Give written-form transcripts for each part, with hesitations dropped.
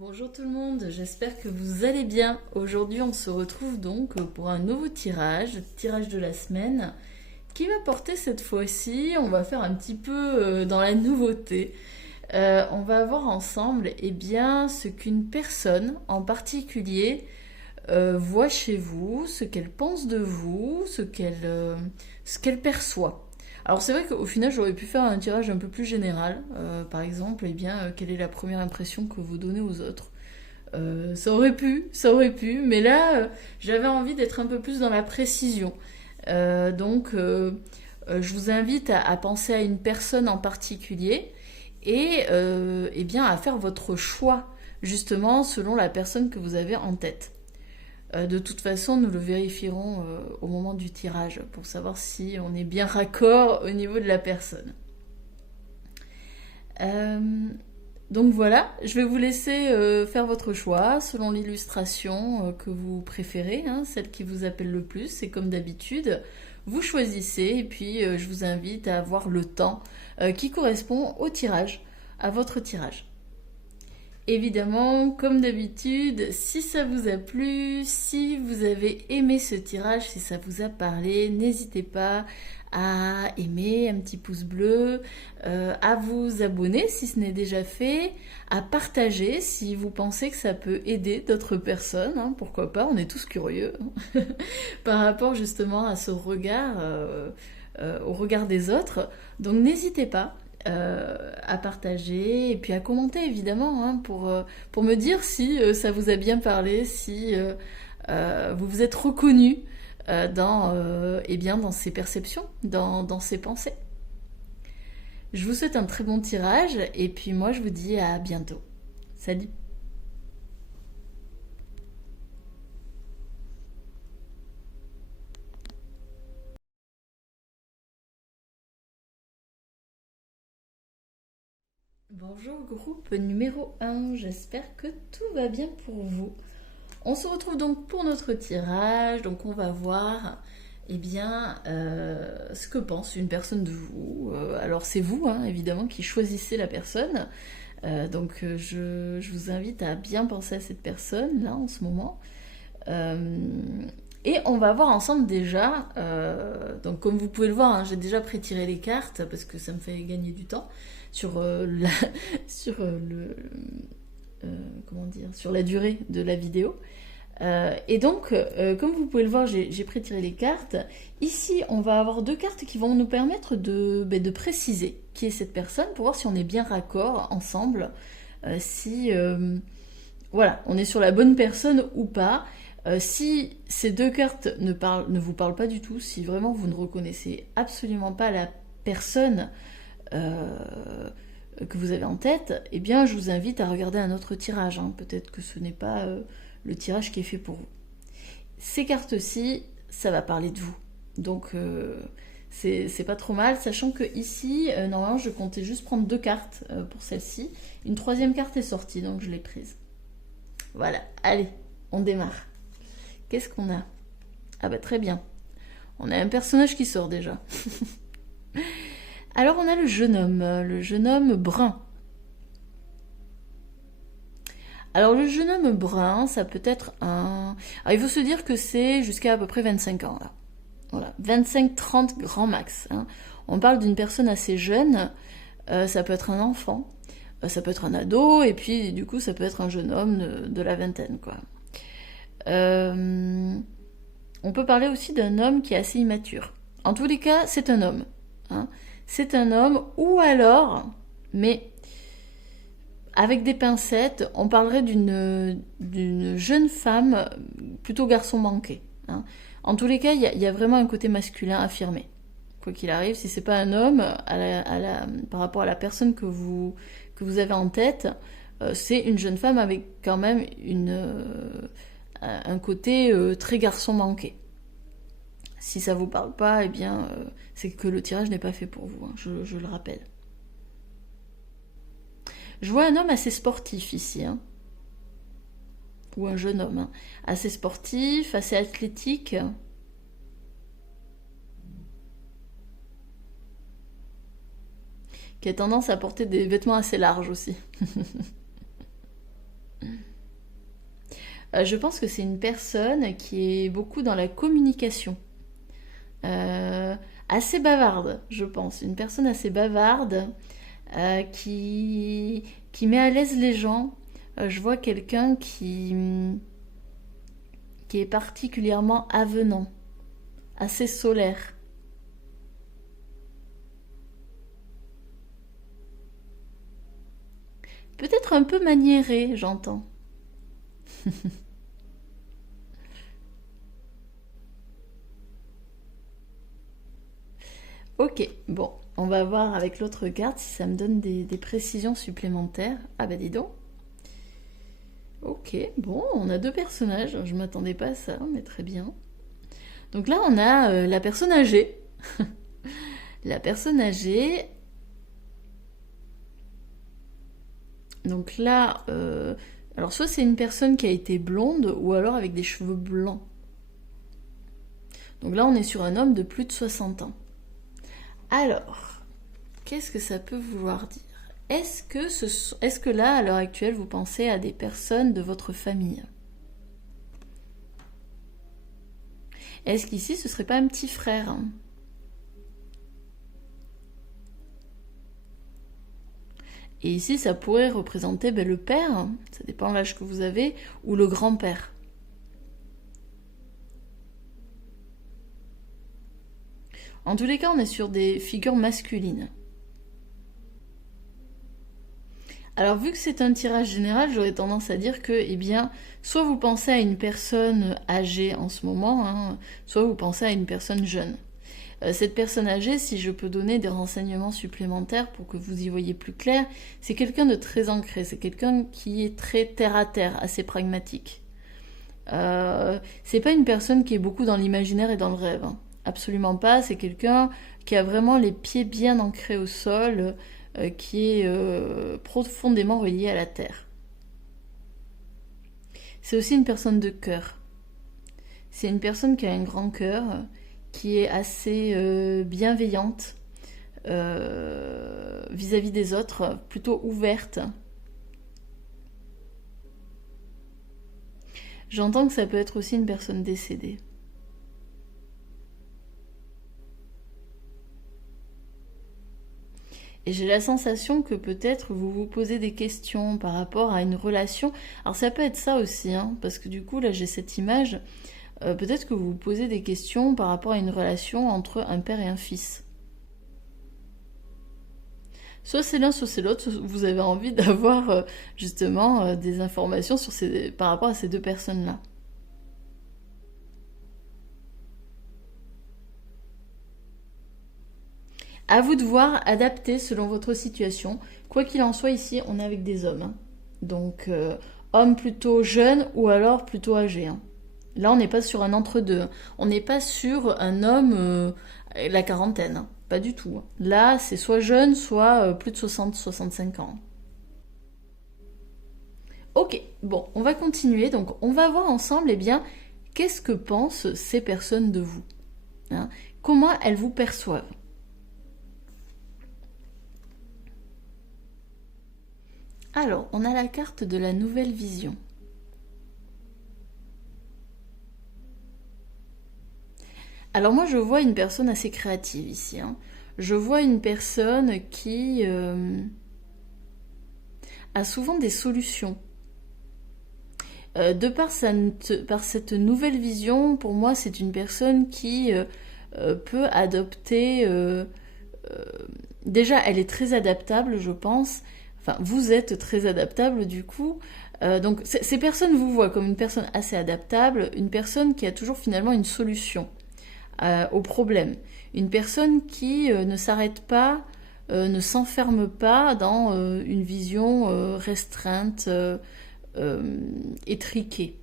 Bonjour tout le monde, j'espère que vous allez bien. Aujourd'hui on se retrouve donc pour un nouveau tirage de la semaine, qui va porter cette fois-ci, on va faire un petit peu dans la nouveauté. On va voir ensemble bien, ce qu'une personne en particulier voit chez vous, ce qu'elle pense de vous, ce qu'elle perçoit. Alors c'est vrai qu'au final j'aurais pu faire un tirage un peu plus général, par exemple, quelle est la première impression que vous donnez aux autres. Ça aurait pu, mais là j'avais envie d'être un peu plus dans la précision. Je vous invite à penser à une personne en particulier à faire votre choix justement selon la personne que vous avez en tête. De toute façon, nous le vérifierons au moment du tirage pour savoir si on est bien raccord au niveau de la personne. Euh, donc voilà, je vais vous laisser faire votre choix selon l'illustration que vous préférez, hein, celle qui vous appelle le plus. C'est comme d'habitude, vous choisissez et puis je vous invite à avoir le temps qui correspond au tirage, à votre tirage. Évidemment, comme d'habitude, si ça vous a plu, si vous avez aimé ce tirage, si ça vous a parlé, n'hésitez pas à aimer, un petit pouce bleu, à vous abonner si ce n'est déjà fait, à partager si vous pensez que ça peut aider d'autres personnes, hein, pourquoi pas, on est tous curieux par rapport justement à ce regard, au regard des autres. Donc n'hésitez pas à partager et puis à commenter évidemment, hein, pour me dire si ça vous a bien parlé, si vous vous êtes reconnu dans ces perceptions, dans ces pensées. Je vous souhaite un très bon tirage et puis moi je vous dis à bientôt. Salut. Bonjour groupe numéro 1, j'espère que tout va bien pour vous. On se retrouve donc pour notre tirage, donc on va voir ce que pense une personne de vous. Alors c'est vous, hein, évidemment, qui choisissez la personne. Je vous invite à bien penser à cette personne, là, en ce moment. Euh, et on va voir ensemble déjà, donc comme vous pouvez le voir, hein, j'ai déjà pré-tiré les cartes, parce que ça me fait gagner du temps, sur, sur, comment dire, sur la durée de la vidéo. Comme vous pouvez le voir, j'ai pré-tiré les cartes. Ici, on va avoir deux cartes qui vont nous permettre de préciser qui est cette personne pour voir si on est bien raccord ensemble, si voilà, on est sur la bonne personne ou pas. Si ces deux cartes ne vous parlent pas du tout, si vraiment vous ne reconnaissez absolument pas la personne que vous avez en tête, eh bien je vous invite à regarder un autre tirage, hein. Peut-être que ce n'est pas le tirage qui est fait pour vous. Ces cartes-ci, ça va parler de vous. Donc c'est pas trop mal, sachant que ici, normalement, je comptais juste prendre deux cartes pour celle-ci. Une troisième carte est sortie, donc je l'ai prise. Voilà, allez, on démarre. Qu'est-ce qu'on a? Ah bah très bien. On a un personnage qui sort déjà. Alors on a le jeune homme brun. Alors le jeune homme brun, ça peut être un... Alors il faut se dire que c'est jusqu'à à peu près 25 ans là. Voilà, 25-30 grand max, hein. On parle d'une personne assez jeune, ça peut être un enfant, ça peut être un ado, et puis du coup ça peut être un jeune homme de la vingtaine, quoi. Euh, on peut parler aussi d'un homme qui est assez immature. En tous les cas, c'est un homme, hein. C'est un homme, ou alors, mais avec des pincettes, on parlerait d'une jeune femme, plutôt garçon manqué, hein. En tous les cas, il y a vraiment un côté masculin affirmé. Quoi qu'il arrive, si c'est pas un homme, par rapport à la personne que vous avez en tête, c'est une jeune femme avec quand même un côté très garçon manqué. Si ça vous parle pas, c'est que le tirage n'est pas fait pour vous, hein, je le rappelle. Je vois un homme assez sportif ici, hein, ou un jeune homme, hein, assez sportif, assez athlétique, qui a tendance à porter des vêtements assez larges aussi. Je pense que c'est une personne qui est beaucoup dans la communication. Euh, Assez bavarde, je pense. Une personne assez bavarde qui met à l'aise les gens. Je vois quelqu'un qui est particulièrement avenant, assez solaire. Peut-être un peu maniéré, j'entends. Ok, bon, on va voir avec l'autre carte si ça me donne des précisions supplémentaires. Ah bah dis donc. Ok, bon, on a deux personnages, je m'attendais pas à ça, mais très bien. Donc là, on a la personne âgée. La personne âgée, donc là, alors soit c'est une personne qui a été blonde ou alors avec des cheveux blancs. Donc là, on est sur un homme de plus de 60 ans. Alors, qu'est-ce que ça peut vouloir dire? Est-ce que là, à l'heure actuelle, vous pensez à des personnes de votre famille? Est-ce qu'ici, ce serait pas un petit frère, hein? Et ici, ça pourrait représenter ben, le père, hein, ça dépend de l'âge que vous avez, ou le grand-père. En tous les cas, on est sur des figures masculines. Alors, vu que c'est un tirage général, j'aurais tendance à dire que, eh bien, soit vous pensez à une personne âgée en ce moment, hein, soit vous pensez à une personne jeune. Cette personne âgée, si je peux donner des renseignements supplémentaires pour que vous y voyez plus clair, c'est quelqu'un de très ancré, c'est quelqu'un qui est très terre à terre, assez pragmatique. C'est pas une personne qui est beaucoup dans l'imaginaire et dans le rêve, hein. Absolument pas, c'est quelqu'un qui a vraiment les pieds bien ancrés au sol, qui est profondément relié à la terre. C'est aussi une personne de cœur. C'est une personne qui a un grand cœur, qui est assez bienveillante vis-à-vis des autres, plutôt ouverte. J'entends que ça peut être aussi une personne décédée. Et j'ai la sensation que peut-être vous vous posez des questions par rapport à une relation. Alors ça peut être ça aussi, hein, parce que du coup là j'ai cette image. Peut-être que vous vous posez des questions par rapport à une relation entre un père et un fils. Soit c'est l'un, soit c'est l'autre. Vous avez envie d'avoir justement des informations par rapport à ces deux personnes-là. À vous de voir, adapter selon votre situation. Quoi qu'il en soit, ici, on est avec des hommes, hein. Donc, hommes plutôt jeunes ou alors plutôt âgés, hein. Là, on n'est pas sur un entre-deux, hein. On n'est pas sur un homme, la quarantaine, hein. Pas du tout, hein. Là, c'est soit jeune, soit plus de 60, 65 ans. Ok, bon, on va continuer. Donc, on va voir ensemble, eh bien, qu'est-ce que pensent ces personnes de vous, hein. Comment elles vous perçoivent. Alors, on a la carte de la nouvelle vision. Alors moi, je vois une personne assez créative ici, hein. Je vois une personne qui a souvent des solutions. Par cette nouvelle vision, pour moi, c'est une personne qui peut adopter... déjà, elle est très adaptable, je pense. Enfin, vous êtes très adaptable, du coup. Donc, ces personnes vous voient comme une personne assez adaptable, une personne qui a toujours finalement une solution au problème. Une personne qui ne s'arrête pas, ne s'enferme pas dans une vision restreinte, étriquée.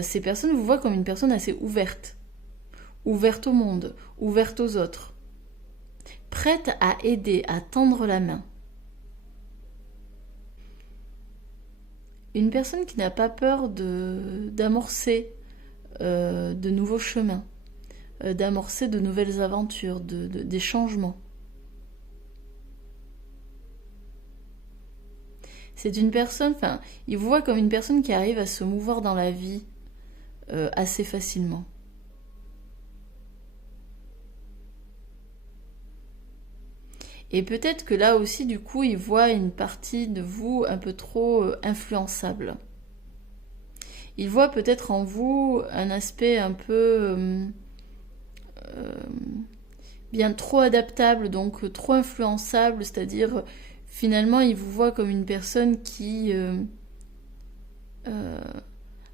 Ces personnes vous voient comme une personne assez ouverte, ouverte au monde, ouverte aux autres, prête à aider, à tendre la main. Une personne qui n'a pas peur d'amorcer de nouveaux chemins, d'amorcer de nouvelles aventures, des changements. C'est une personne, enfin, il vous voit comme une personne qui arrive à se mouvoir dans la vie assez facilement. Et peut-être que là aussi, du coup, il voit une partie de vous un peu trop influençable. Il voit peut-être en vous un aspect un peu euh, bien trop adaptable, donc trop influençable, c'est-à-dire finalement il vous voit comme une personne qui euh,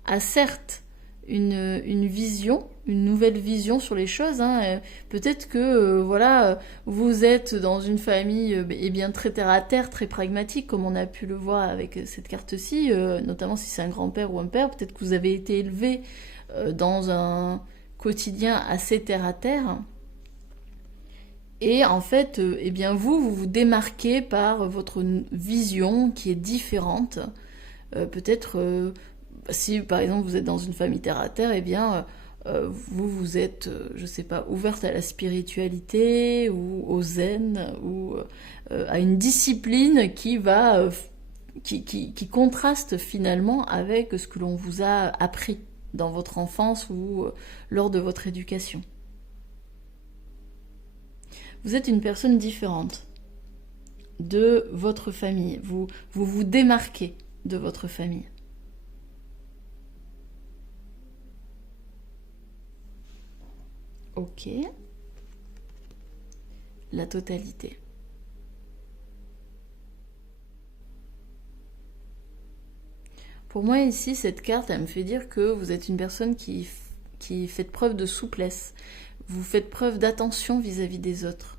a certes une vision, une nouvelle vision sur les choses. Hein. Peut-être que voilà, vous êtes dans une famille et bien très terre à terre, très pragmatique, comme on a pu le voir avec cette carte-ci, notamment si c'est un grand-père ou un père. Peut-être que vous avez été élevé dans un quotidien assez terre à terre. Et en fait, eh bien vous vous démarquez par votre vision qui est différente. Peut-être si par exemple vous êtes dans une famille terre à terre, eh bien vous êtes, je sais pas, ouverte à la spiritualité ou au zen ou à une discipline qui va qui contraste finalement avec ce que l'on vous a appris dans votre enfance ou lors de votre éducation. Vous êtes une personne différente de votre famille. Vous démarquez de votre famille. Ok. La totalité. Pour moi ici, cette carte, elle me fait dire que vous êtes une personne qui fait preuve de souplesse. Vous faites preuve d'attention vis-à-vis des autres.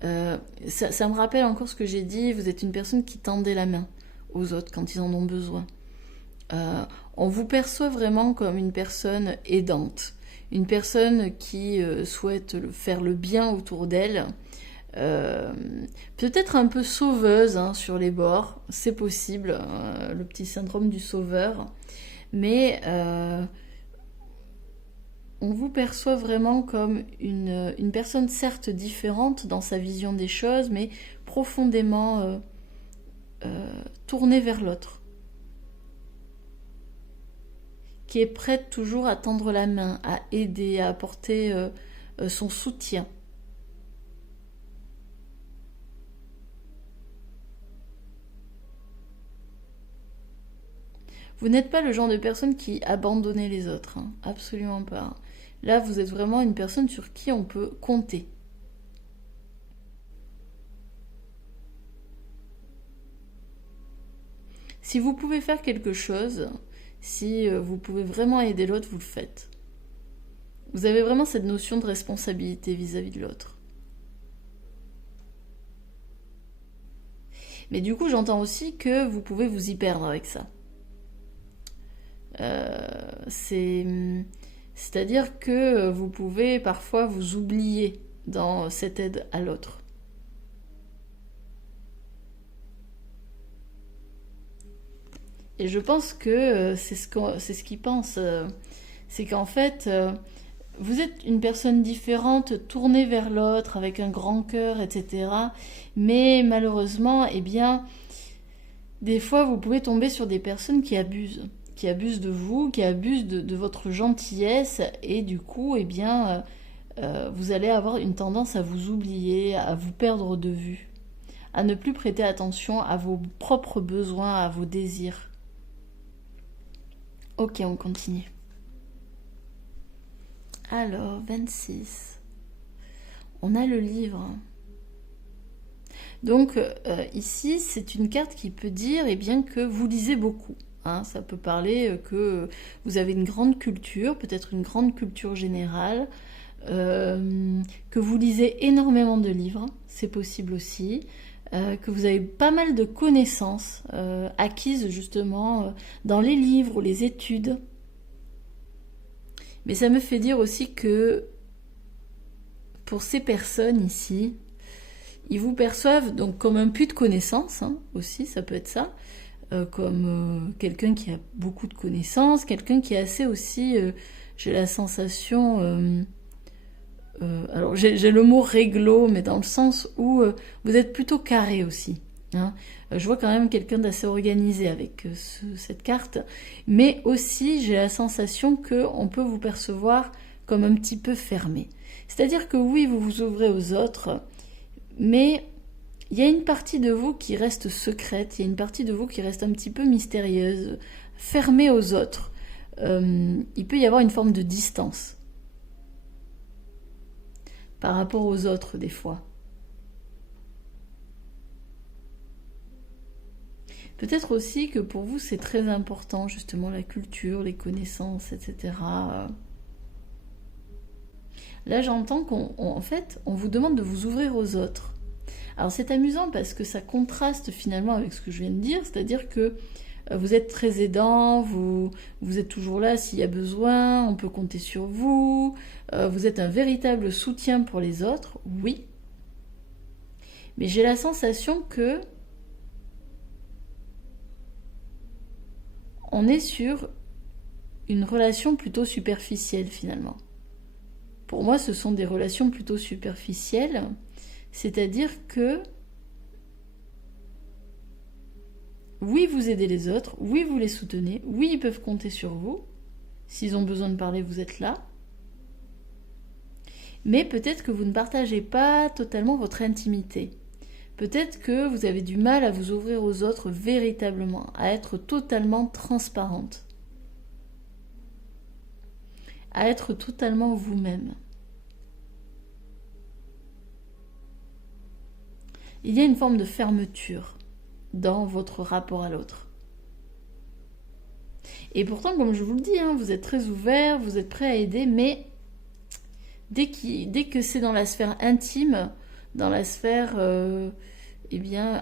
Ça me rappelle encore ce que j'ai dit, vous êtes une personne qui tendait la main aux autres quand ils en ont besoin. On vous perçoit vraiment comme une personne aidante, une personne qui souhaite faire le bien autour d'elle, peut-être un peu sauveuse hein, sur les bords, c'est possible, le petit syndrome du sauveur, mais on vous perçoit vraiment comme une personne certes différente dans sa vision des choses, mais profondément tournée vers l'autre, qui est prête toujours à tendre la main, à aider, à apporter son soutien. Vous n'êtes pas le genre de personne qui abandonnait les autres, hein, absolument pas. Là, vous êtes vraiment une personne sur qui on peut compter. Si vous pouvez faire quelque chose, si vous pouvez vraiment aider l'autre, vous le faites. Vous avez vraiment cette notion de responsabilité vis-à-vis de l'autre. Mais du coup, j'entends aussi que vous pouvez vous y perdre avec ça. C'est C'est-à-dire que vous pouvez parfois vous oublier dans cette aide à l'autre. Et je pense que c'est ce qu'il pense. C'est qu'en fait, vous êtes une personne différente, tournée vers l'autre, avec un grand cœur, etc. Mais malheureusement, eh bien, des fois, vous pouvez tomber sur des personnes qui abusent de vous, qui abusent de votre gentillesse, et du coup, eh bien, vous allez avoir une tendance à vous oublier, à vous perdre de vue, à ne plus prêter attention à vos propres besoins, à vos désirs. Ok, on continue. Alors, 26. On a le livre. Donc, ici, c'est une carte qui peut dire eh bien, que vous lisez beaucoup. Hein, ça peut parler que vous avez une grande culture, peut-être une grande culture générale, que vous lisez énormément de livres, c'est possible aussi, que vous avez pas mal de connaissances acquises justement dans les livres ou les études. Mais ça me fait dire aussi que pour ces personnes ici, ils vous perçoivent donc comme un puits de connaissances, hein, aussi, ça peut être ça, comme quelqu'un qui a beaucoup de connaissances, quelqu'un qui est assez aussi, j'ai la sensation, alors j'ai le mot réglo, mais dans le sens où vous êtes plutôt carré aussi. hein. Je vois quand même quelqu'un d'assez organisé avec cette carte, mais aussi j'ai la sensation qu'on peut vous percevoir comme un petit peu fermé. C'est-à-dire que oui, vous vous ouvrez aux autres, mais il y a une partie de vous qui reste secrète, il y a une partie de vous qui reste un petit peu mystérieuse, fermée aux autres. Il peut y avoir une forme de distance par rapport aux autres des fois. Peut-être aussi que pour vous c'est très important justement la culture, les connaissances, etc. Là j'entends qu'en fait on vous demande de vous ouvrir aux autres. Alors c'est amusant parce que ça contraste finalement avec ce que je viens de dire, c'est-à-dire que vous êtes très aidant, vous êtes toujours là s'il y a besoin, on peut compter sur vous, vous êtes un véritable soutien pour les autres, oui. Mais j'ai la sensation que on est sur une relation plutôt superficielle finalement. Pour moi, ce sont des relations plutôt superficielles, c'est-à-dire que oui, vous aidez les autres, oui, vous les soutenez, oui, ils peuvent compter sur vous. S'ils ont besoin de parler, vous êtes là. Mais peut-être que vous ne partagez pas totalement votre intimité. Peut-être que vous avez du mal à vous ouvrir aux autres véritablement, à être totalement transparente, à être totalement vous-même. Il y a une forme de fermeture dans votre rapport à l'autre. Et pourtant, comme je vous le dis, hein, vous êtes très ouvert, vous êtes prêt à aider, mais dès que c'est dans la sphère intime, dans la sphère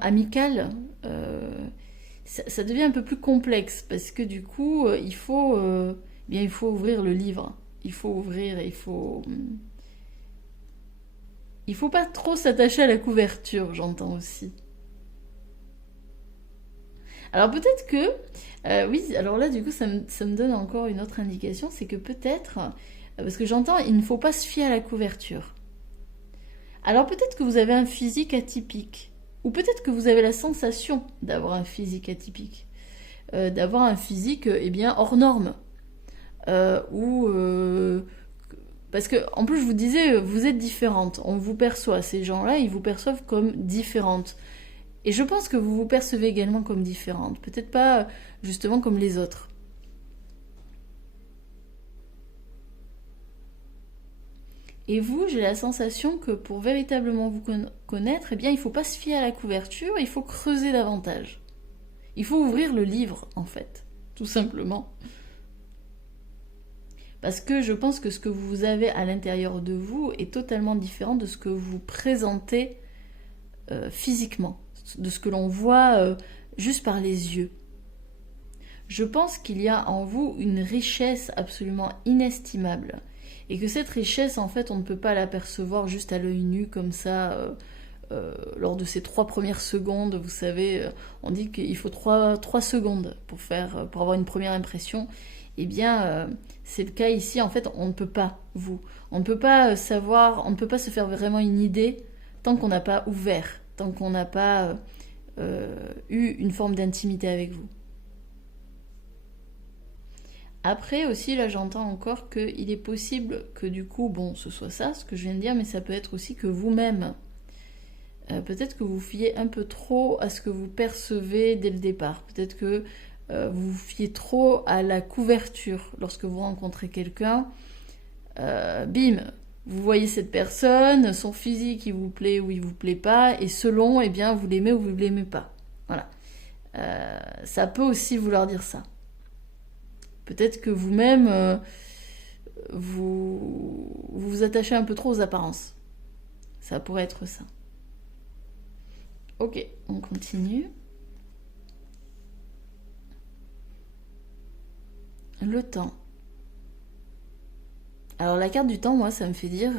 amicale, ça devient un peu plus complexe parce que du coup, il faut ouvrir le livre. Il faut ouvrir, il faut pas trop s'attacher à la couverture, j'entends aussi. Alors peut-être que, oui, alors là du coup ça me donne encore une autre indication, c'est que peut-être, parce que j'entends, il ne faut pas se fier à la couverture. Alors peut-être que vous avez un physique atypique, ou peut-être que vous avez la sensation d'avoir un physique atypique, d'avoir un physique hors norme, ou parce que en plus je vous disais, vous êtes différente, on vous perçoit, ces gens-là ils vous perçoivent comme différente. Et je pense que vous vous percevez également comme différente, peut-être pas justement comme les autres. Et vous, j'ai la sensation que pour véritablement vous connaître, il ne faut pas se fier à la couverture, il faut creuser davantage. Il faut ouvrir le livre, en fait, tout simplement. Parce que je pense que ce que vous avez à l'intérieur de vous est totalement différent de ce que vous présentez physiquement, de ce que l'on voit juste par les yeux. Je pense qu'il y a en vous une richesse absolument inestimable et que cette richesse, en fait, on ne peut pas l'apercevoir juste à l'œil nu comme ça. Lors de ces 3 premières secondes, vous savez, on dit qu'il faut 3 secondes pour avoir une première impression. Eh bien, c'est le cas ici. En fait, on ne peut pas, on ne peut pas savoir, on ne peut pas se faire vraiment une idée tant qu'on n'a pas ouvert, tant qu'on n'a pas eu une forme d'intimité avec vous. Après aussi, là j'entends encore qu'il est possible que du coup, bon, ce soit ça, ce que je viens de dire, mais ça peut être aussi que vous-même, peut-être que vous fiez un peu trop à ce que vous percevez dès le départ. Peut-être que vous vous fiez trop à la couverture lorsque vous rencontrez quelqu'un. Bim, vous voyez cette personne, son physique il vous plaît ou il vous plaît pas, et selon, eh bien, vous l'aimez ou vous ne l'aimez pas. Voilà. Ça peut aussi vouloir dire ça. Peut-être que vous-même, vous attachez un peu trop aux apparences. Ça pourrait être ça. Ok, on continue. Le temps. Alors la carte du temps, moi, ça me fait dire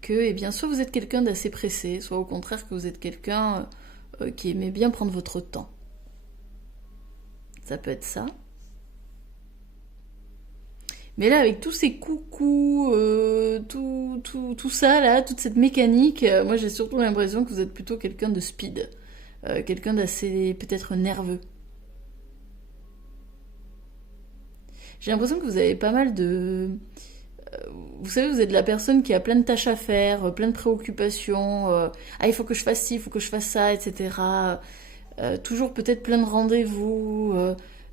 que, eh bien, soit vous êtes quelqu'un d'assez pressé, soit au contraire que vous êtes quelqu'un qui aimait bien prendre votre temps. Ça peut être ça. Mais là, avec tous ces coucous, tout ça, là, toute cette mécanique, moi j'ai surtout l'impression que vous êtes plutôt quelqu'un de speed. quelqu'un d'assez peut-être nerveux. J'ai l'impression que vous avez pas mal de... Vous savez, vous êtes la personne qui a plein de tâches à faire, plein de préoccupations. Ah, il faut que je fasse ci, il faut que je fasse ça, etc. Toujours peut-être plein de rendez-vous.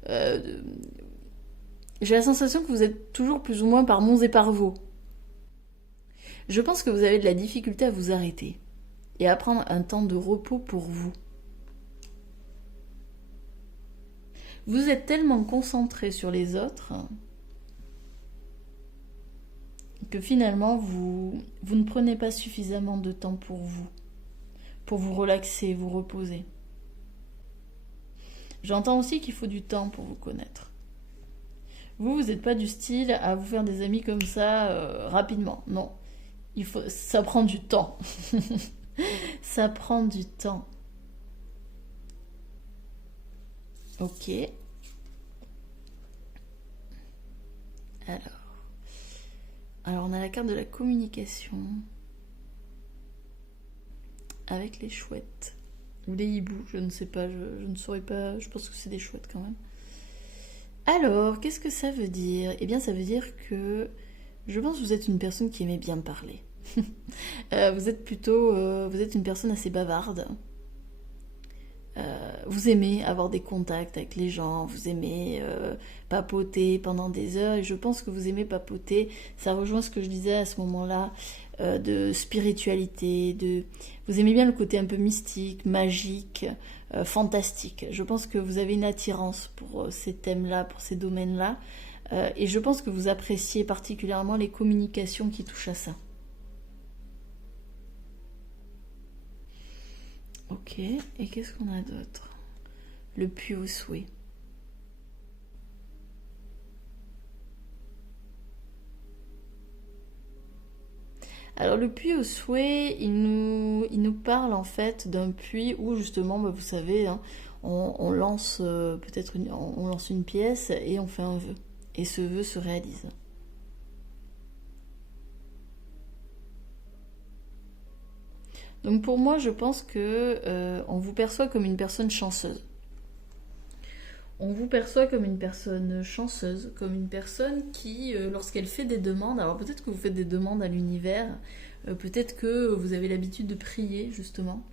Euh, j'ai la sensation que vous êtes toujours plus ou moins par monts et par vaux. Je pense que vous avez de la difficulté à vous arrêter et à prendre un temps de repos pour vous. Vous êtes tellement concentré sur les autres que finalement vous ne prenez pas suffisamment de temps pour vous relaxer, vous reposer. J'entends aussi qu'il faut du temps pour vous connaître. Vous n'êtes pas du style à vous faire des amis comme ça rapidement. Non, ça prend du temps. Ça prend du temps. Ok. Alors. Alors on a la carte de la communication avec les chouettes. Ou les hiboux, je ne sais pas, je ne saurais pas, je pense que c'est des chouettes quand même. Alors, qu'est-ce que ça veut dire? Eh bien, ça veut dire que je pense que vous êtes une personne qui aimait bien parler. Vous êtes plutôt, vous êtes une personne assez bavarde. Vous aimez avoir des contacts avec les gens, vous aimez papoter pendant des heures, et je pense que vous aimez papoter. Ça rejoint ce que je disais à ce moment-là, de spiritualité, vous aimez bien le côté un peu mystique, magique, fantastique. Je pense que vous avez une attirance pour ces thèmes-là, pour ces domaines-là, et je pense que vous appréciez particulièrement les communications qui touchent à ça. Ok, et qu'est-ce qu'on a d'autre? Le puits au souhait. Alors le puits au souhait, il nous parle en fait d'un puits où justement, bah, vous savez, hein, on lance on lance une pièce et on fait un vœu. Et ce vœu se réalise. Donc pour moi, je pense que on vous perçoit comme une personne chanceuse. On vous perçoit comme une personne chanceuse, comme une personne qui, lorsqu'elle fait des demandes, alors peut-être que vous faites des demandes à l'univers, peut-être que vous avez l'habitude de prier justement.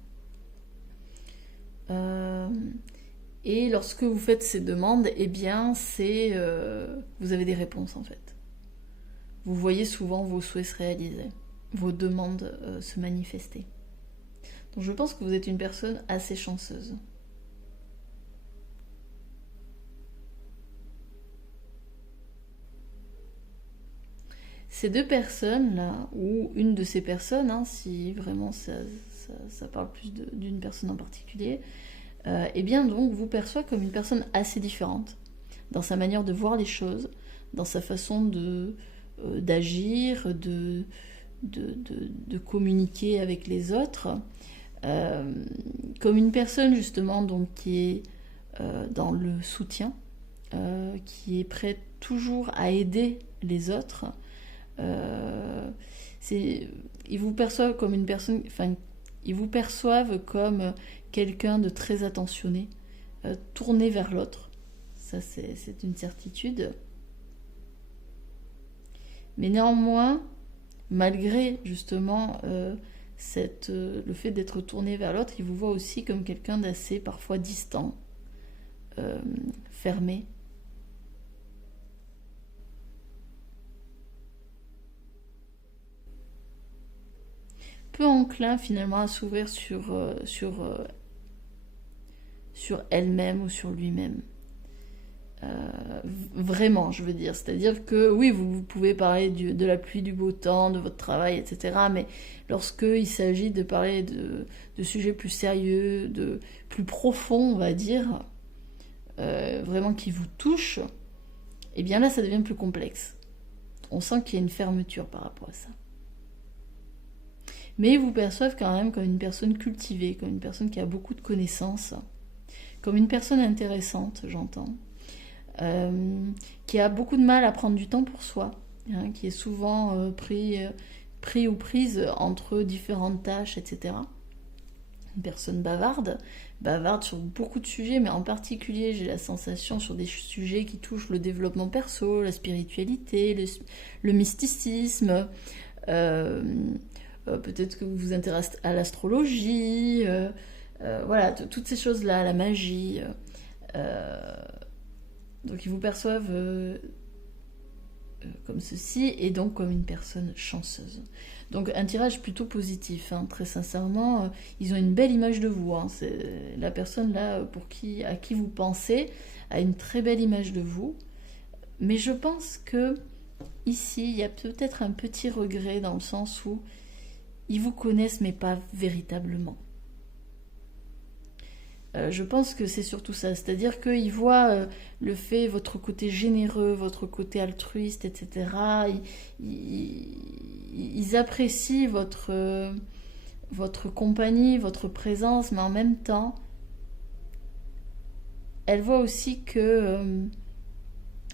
Euh, et lorsque vous faites ces demandes, eh bien, vous avez des réponses en fait. Vous voyez souvent vos souhaits se réaliser, vos demandes se manifester. Donc je pense que vous êtes une personne assez chanceuse. Ces deux personnes-là, ou une de ces personnes, hein, si vraiment ça parle plus d'une personne en particulier, eh bien donc vous perçoit comme une personne assez différente dans sa manière de voir les choses, dans sa façon d'agir, de communiquer avec les autres, comme une personne justement donc qui est dans le soutien, qui est prête toujours à aider les autres. Euh, ils vous perçoivent comme une personne, enfin, ils vous perçoivent comme quelqu'un de très attentionné, tourné vers l'autre. Ça, c'est une certitude. Mais néanmoins, malgré justement le fait d'être tourné vers l'autre, ils vous voient aussi comme quelqu'un d'assez parfois distant, fermé. Peu enclin finalement à s'ouvrir sur elle-même ou sur lui-même. Vraiment, je veux dire. C'est-à-dire que oui, vous pouvez parler de la pluie, du beau temps, de votre travail, etc. Mais lorsqu'il s'agit de parler de sujets plus sérieux, plus profonds, on va dire, vraiment qui vous touchent, eh bien là, ça devient plus complexe. On sent qu'il y a une fermeture par rapport à ça. Mais ils vous perçoivent quand même comme une personne cultivée, comme une personne qui a beaucoup de connaissances, comme une personne intéressante, j'entends, qui a beaucoup de mal à prendre du temps pour soi, hein, qui est souvent pris ou prise entre différentes tâches, etc. une personne bavarde, bavarde sur beaucoup de sujets, mais en particulier j'ai la sensation sur des sujets qui touchent le développement perso, la spiritualité, le mysticisme, peut-être que vous vous intéressez à l'astrologie, voilà, toutes ces choses-là, la magie. Euh, donc ils vous perçoivent comme ceci, et donc comme une personne chanceuse. Donc un tirage plutôt positif, hein, très sincèrement, ils ont une belle image de vous. Hein, c'est la personne là à qui vous pensez a une très belle image de vous. Mais je pense que ici, il y a peut-être un petit regret dans le sens où ils vous connaissent mais pas véritablement. Je pense que c'est surtout ça, c'est-à-dire qu'ils voient le fait, votre côté généreux, votre côté altruiste, etc. Ils apprécient votre compagnie, votre présence, mais en même temps, elles voient aussi que,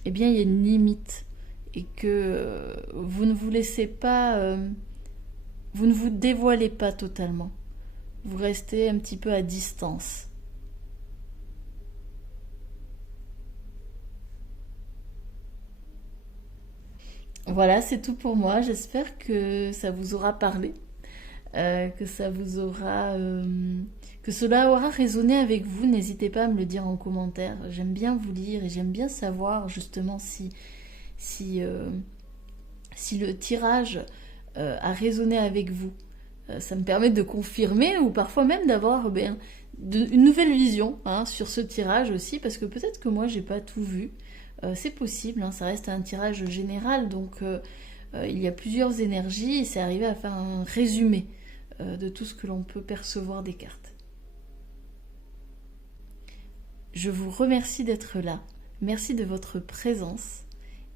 eh bien, il y a une limite et que vous ne vous laissez pas, vous ne vous dévoilez pas totalement. Vous restez un petit peu à distance. Voilà, c'est tout pour moi. J'espère que ça vous aura parlé, que ça vous aura, que cela aura résonné avec vous. N'hésitez pas à me le dire en commentaire. J'aime bien vous lire et j'aime bien savoir justement si, si le tirage a résonné avec vous. Ça me permet de confirmer ou parfois même d'avoir une nouvelle vision, hein, sur ce tirage aussi, parce que peut-être que moi j'ai pas tout vu. C'est possible, hein, ça reste un tirage général, donc il y a plusieurs énergies et c'est arrivé à faire un résumé de tout ce que l'on peut percevoir des cartes. Je vous remercie d'être là, merci de votre présence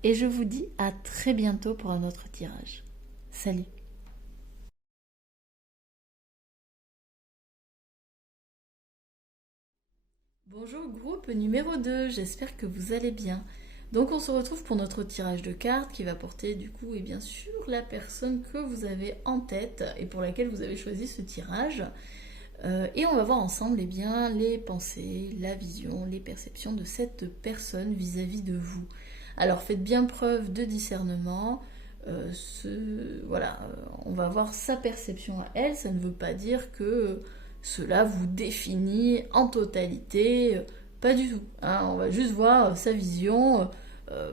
et je vous dis à très bientôt pour un autre tirage. Salut! Bonjour groupe numéro 2, j'espère que vous allez bien. Donc on se retrouve pour notre tirage de cartes qui va porter du coup et bien sûr la personne que vous avez en tête et pour laquelle vous avez choisi ce tirage. Et on va voir ensemble les pensées, la vision, les perceptions de cette personne vis-à-vis de vous. Alors faites bien preuve de discernement. Voilà, on va voir sa perception à elle, ça ne veut pas dire que cela vous définit en totalité, pas du tout. Hein, on va juste voir sa vision.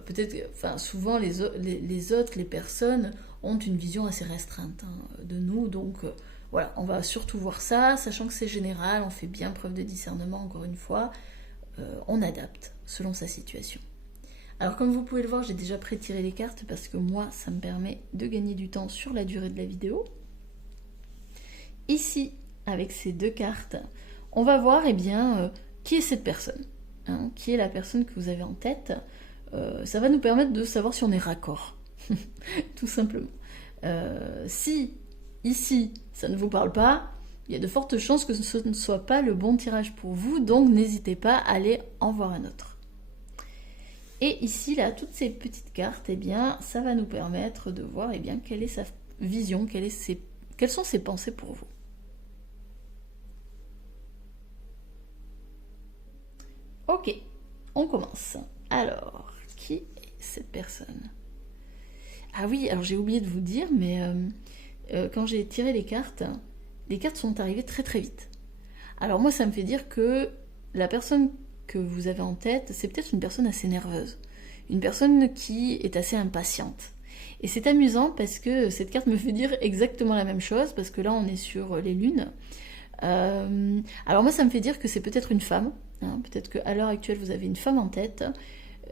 Peut-être, enfin, souvent les autres, les personnes ont une vision assez restreinte, hein, de nous, donc voilà, on va surtout voir ça, sachant que c'est général, on fait bien preuve de discernement, encore une fois, on adapte selon sa situation. Alors comme vous pouvez le voir, j'ai déjà pré-tiré les cartes parce que moi, ça me permet de gagner du temps sur la durée de la vidéo. Ici, avec ces deux cartes, on va voir qui est cette personne, hein, qui est la personne que vous avez en tête. Ça va nous permettre de savoir si on est raccord, tout simplement. Si ici ça ne vous parle pas, il y a de fortes chances que ce ne soit pas le bon tirage pour vous, donc n'hésitez pas à aller en voir un autre. Et ici, là, toutes ces petites cartes, ça va nous permettre de voir quelle est sa vision, quelles sont ses pensées pour vous. Ok, on commence. Alors, qui est cette personne? Ah oui, alors j'ai oublié de vous dire, mais quand j'ai tiré les cartes sont arrivées très très vite. Alors moi, ça me fait dire que la personne que vous avez en tête, c'est peut-être une personne assez nerveuse, une personne qui est assez impatiente. Et c'est amusant parce que cette carte me fait dire exactement la même chose, parce que là on est sur les lunes. Alors moi ça me fait dire que c'est peut-être une femme, hein, peut-être qu'à l'heure actuelle vous avez une femme en tête,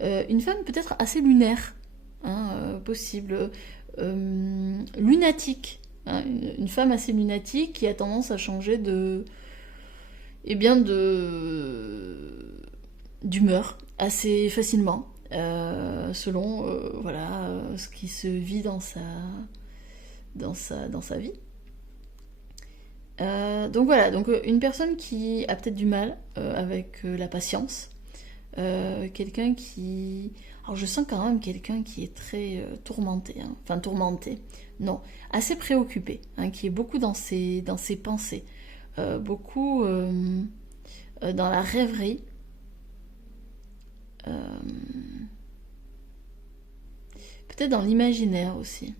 une femme peut-être assez lunaire, hein, possible, lunatique, hein, une femme assez lunatique qui a tendance à changer d'humeur assez facilement, selon voilà, ce qui se vit dans sa vie. Donc voilà, donc une personne qui a peut-être du mal avec la patience, quelqu'un qui... Alors je sens quand même quelqu'un qui est très tourmenté, hein. Enfin tourmenté, non, assez préoccupé, hein, qui est beaucoup dans ses pensées. beaucoup dans la rêverie. Euh, Peut-être dans l'imaginaire aussi.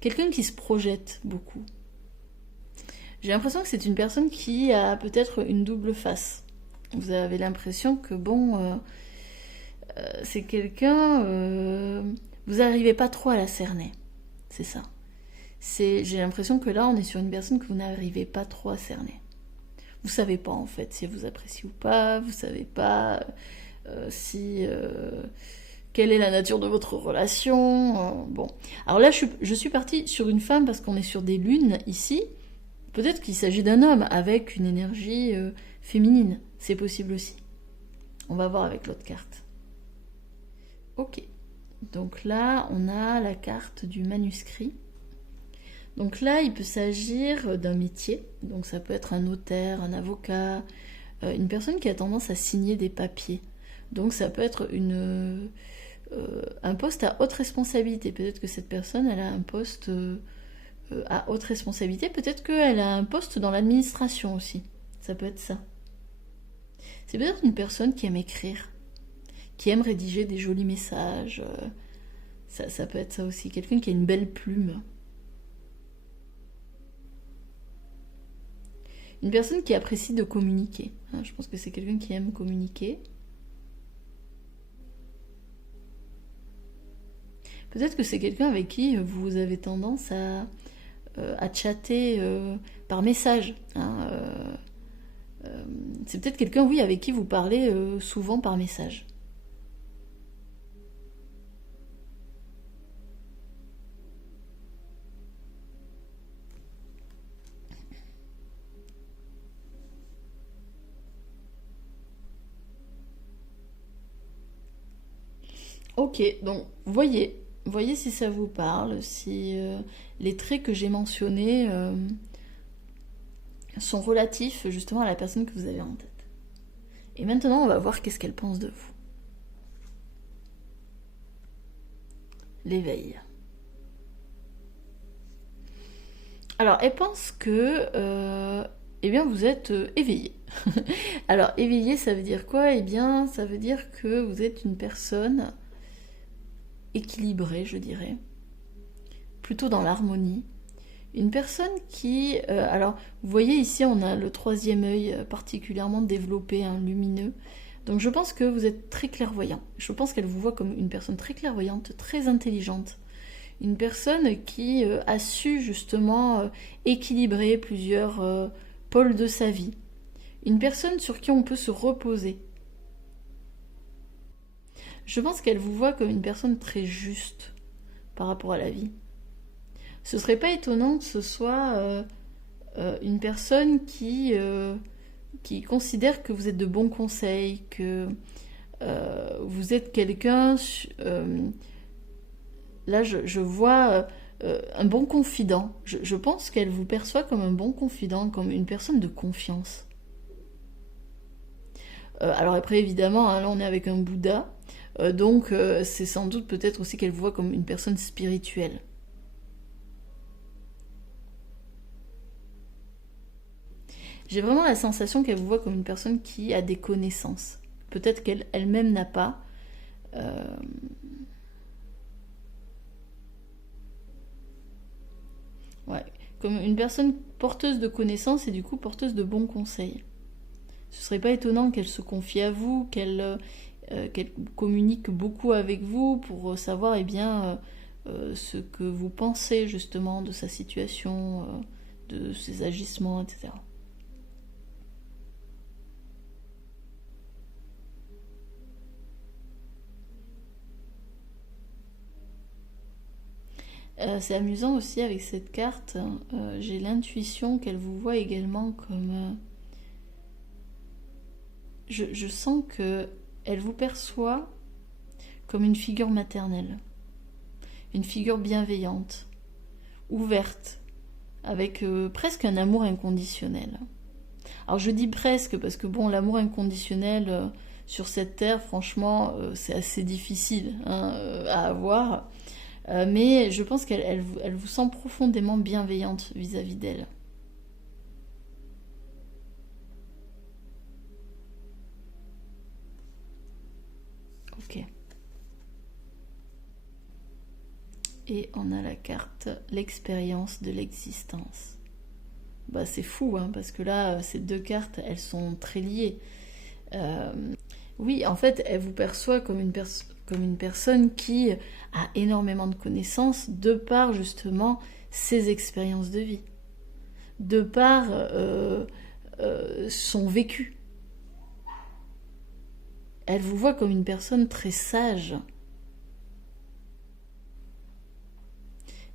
Quelqu'un qui se projette beaucoup. J'ai l'impression que c'est une personne qui a peut-être une double face. Vous avez l'impression que c'est quelqu'un, vous n'arrivez pas trop à la cerner. C'est ça. J'ai l'impression que là, on est sur une personne que vous n'arrivez pas trop à cerner. Vous savez pas en fait si elle vous apprécie ou pas. Vous savez pas si quelle est la nature de votre relation. Bon, alors là, je suis partie sur une femme parce qu'on est sur des lunes ici. Peut-être qu'il s'agit d'un homme avec une énergie féminine. C'est possible aussi. On va voir avec l'autre carte. Ok. Donc là, on a la carte du manuscrit. Donc là, il peut s'agir d'un métier. Donc ça peut être un notaire, un avocat, une personne qui a tendance à signer des papiers. Donc ça peut être un poste à haute responsabilité. Peut-être que cette personne, elle a un poste à haute responsabilité. Peut-être qu'elle a un poste dans l'administration aussi. Ça peut être ça. C'est peut-être une personne qui aime écrire, qui aime rédiger des jolis messages. Ça peut être ça aussi. Quelqu'un qui a une belle plume. Une personne qui apprécie de communiquer. Je pense que c'est quelqu'un qui aime communiquer. Peut-être que c'est quelqu'un avec qui vous avez tendance à chatter par message. C'est peut-être quelqu'un, oui, avec qui vous parlez souvent par message. Ok, donc voyez si ça vous parle, si les traits que j'ai mentionnés sont relatifs justement à la personne que vous avez en tête. Et maintenant, on va voir qu'est-ce qu'elle pense de vous. L'éveil. Alors, elle pense que eh bien, vous êtes éveillé. Alors, éveillé, ça veut dire quoi? Eh bien, ça veut dire que vous êtes une personne équilibrée, je dirais, plutôt dans l'harmonie. Une personne qui... alors, vous voyez ici, on a le troisième œil particulièrement développé, lumineux. Donc je pense que vous êtes très clairvoyant. Je pense qu'elle vous voit comme une personne très clairvoyante, très intelligente. Une personne qui a su justement équilibrer plusieurs pôles de sa vie. Une personne sur qui on peut se reposer. Je pense qu'elle vous voit comme une personne très juste par rapport à la vie. Ce serait pas étonnant que ce soit une personne qui considère que vous êtes de bons conseils, que vous êtes quelqu'un... là, je vois un bon confident. Je pense qu'elle vous perçoit comme un bon confident, comme une personne de confiance. Alors après, évidemment, là, on est avec un Bouddha. Donc, c'est sans doute peut-être aussi qu'elle vous voit comme une personne spirituelle. J'ai vraiment la sensation qu'elle vous voit comme une personne qui a des connaissances. Peut-être qu'elle-même n'a pas. Euh, ouais, comme une personne porteuse de connaissances et du coup porteuse de bons conseils. Ce serait pas étonnant qu'elle se confie à vous, qu'elle communique beaucoup avec vous pour savoir ce que vous pensez justement de sa situation, de ses agissements, etc. C'est amusant aussi avec cette carte, j'ai l'intuition qu'elle vous voit également comme... je sens que elle vous perçoit comme une figure maternelle, une figure bienveillante, ouverte, avec presque un amour inconditionnel. Alors je dis presque parce que bon, l'amour inconditionnel sur cette terre, franchement, c'est assez difficile à avoir. Mais je pense qu'elle vous sent profondément bienveillante vis-à-vis d'elle. Ok. Et on a la carte l'expérience de l'existence. Bah, c'est fou, hein, parce que là, ces deux cartes, elles sont très liées. Euh, oui, en fait, elle vous perçoit comme comme une personne qui a énormément de connaissances de par justement ses expériences de vie, de par son vécu. Elle vous voit comme une personne très sage,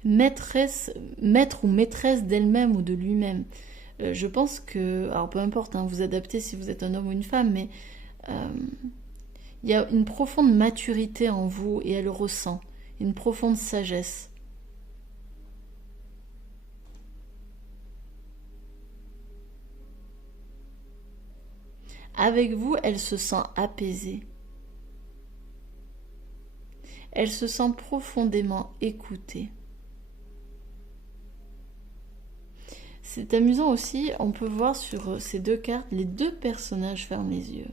maître ou maîtresse d'elle-même ou de lui-même. Je pense que, alors peu importe, hein, vous adaptez si vous êtes un homme ou une femme, mais euh, il y a une profonde maturité en vous et elle le ressent, une profonde sagesse. Avec vous, elle se sent apaisée. Elle se sent profondément écoutée. C'est amusant aussi, on peut voir sur ces deux cartes, les deux personnages ferment les yeux.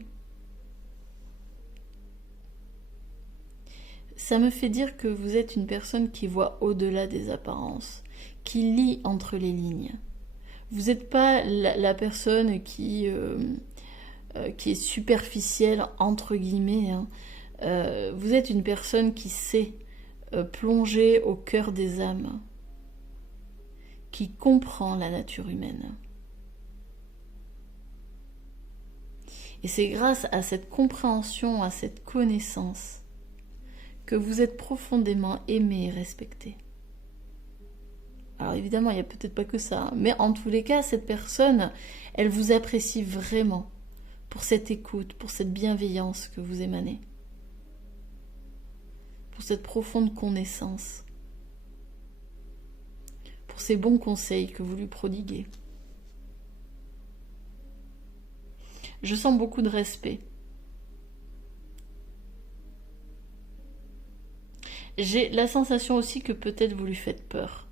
Ça me fait dire que vous êtes une personne qui voit au-delà des apparences, qui lit entre les lignes. Vous n'êtes pas la personne qui est superficielle, entre guillemets. Hein. Vous êtes une personne qui sait plonger au cœur des âmes, qui comprend la nature humaine. Et c'est grâce à cette compréhension, à cette connaissance, que vous êtes profondément aimé et respecté. Alors évidemment, il n'y a peut-être pas que ça, hein, mais en tous les cas, cette personne, elle vous apprécie vraiment pour cette écoute, pour cette bienveillance que vous émanez, pour cette profonde connaissance, pour ces bons conseils que vous lui prodiguez. Je sens beaucoup de respect. J'ai la sensation aussi que peut-être vous lui faites peur.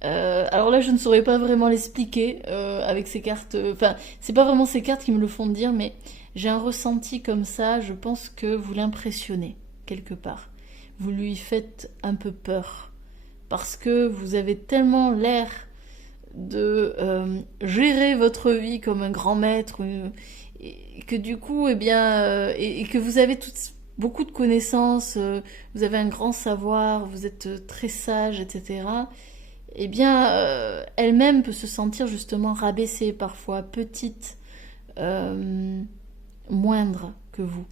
Alors là, je ne saurais pas vraiment l'expliquer avec ces cartes. Enfin, c'est pas vraiment ces cartes qui me le font dire, mais j'ai un ressenti comme ça. Je pense que vous l'impressionnez quelque part. Vous lui faites un peu peur parce que vous avez tellement l'air de gérer votre vie comme un grand maître et que du coup, eh bien, et que vous avez beaucoup de connaissances, vous avez un grand savoir, vous êtes très sage, etc. Eh bien, elle-même peut se sentir justement rabaissée parfois, petite, euh, moindre que vous.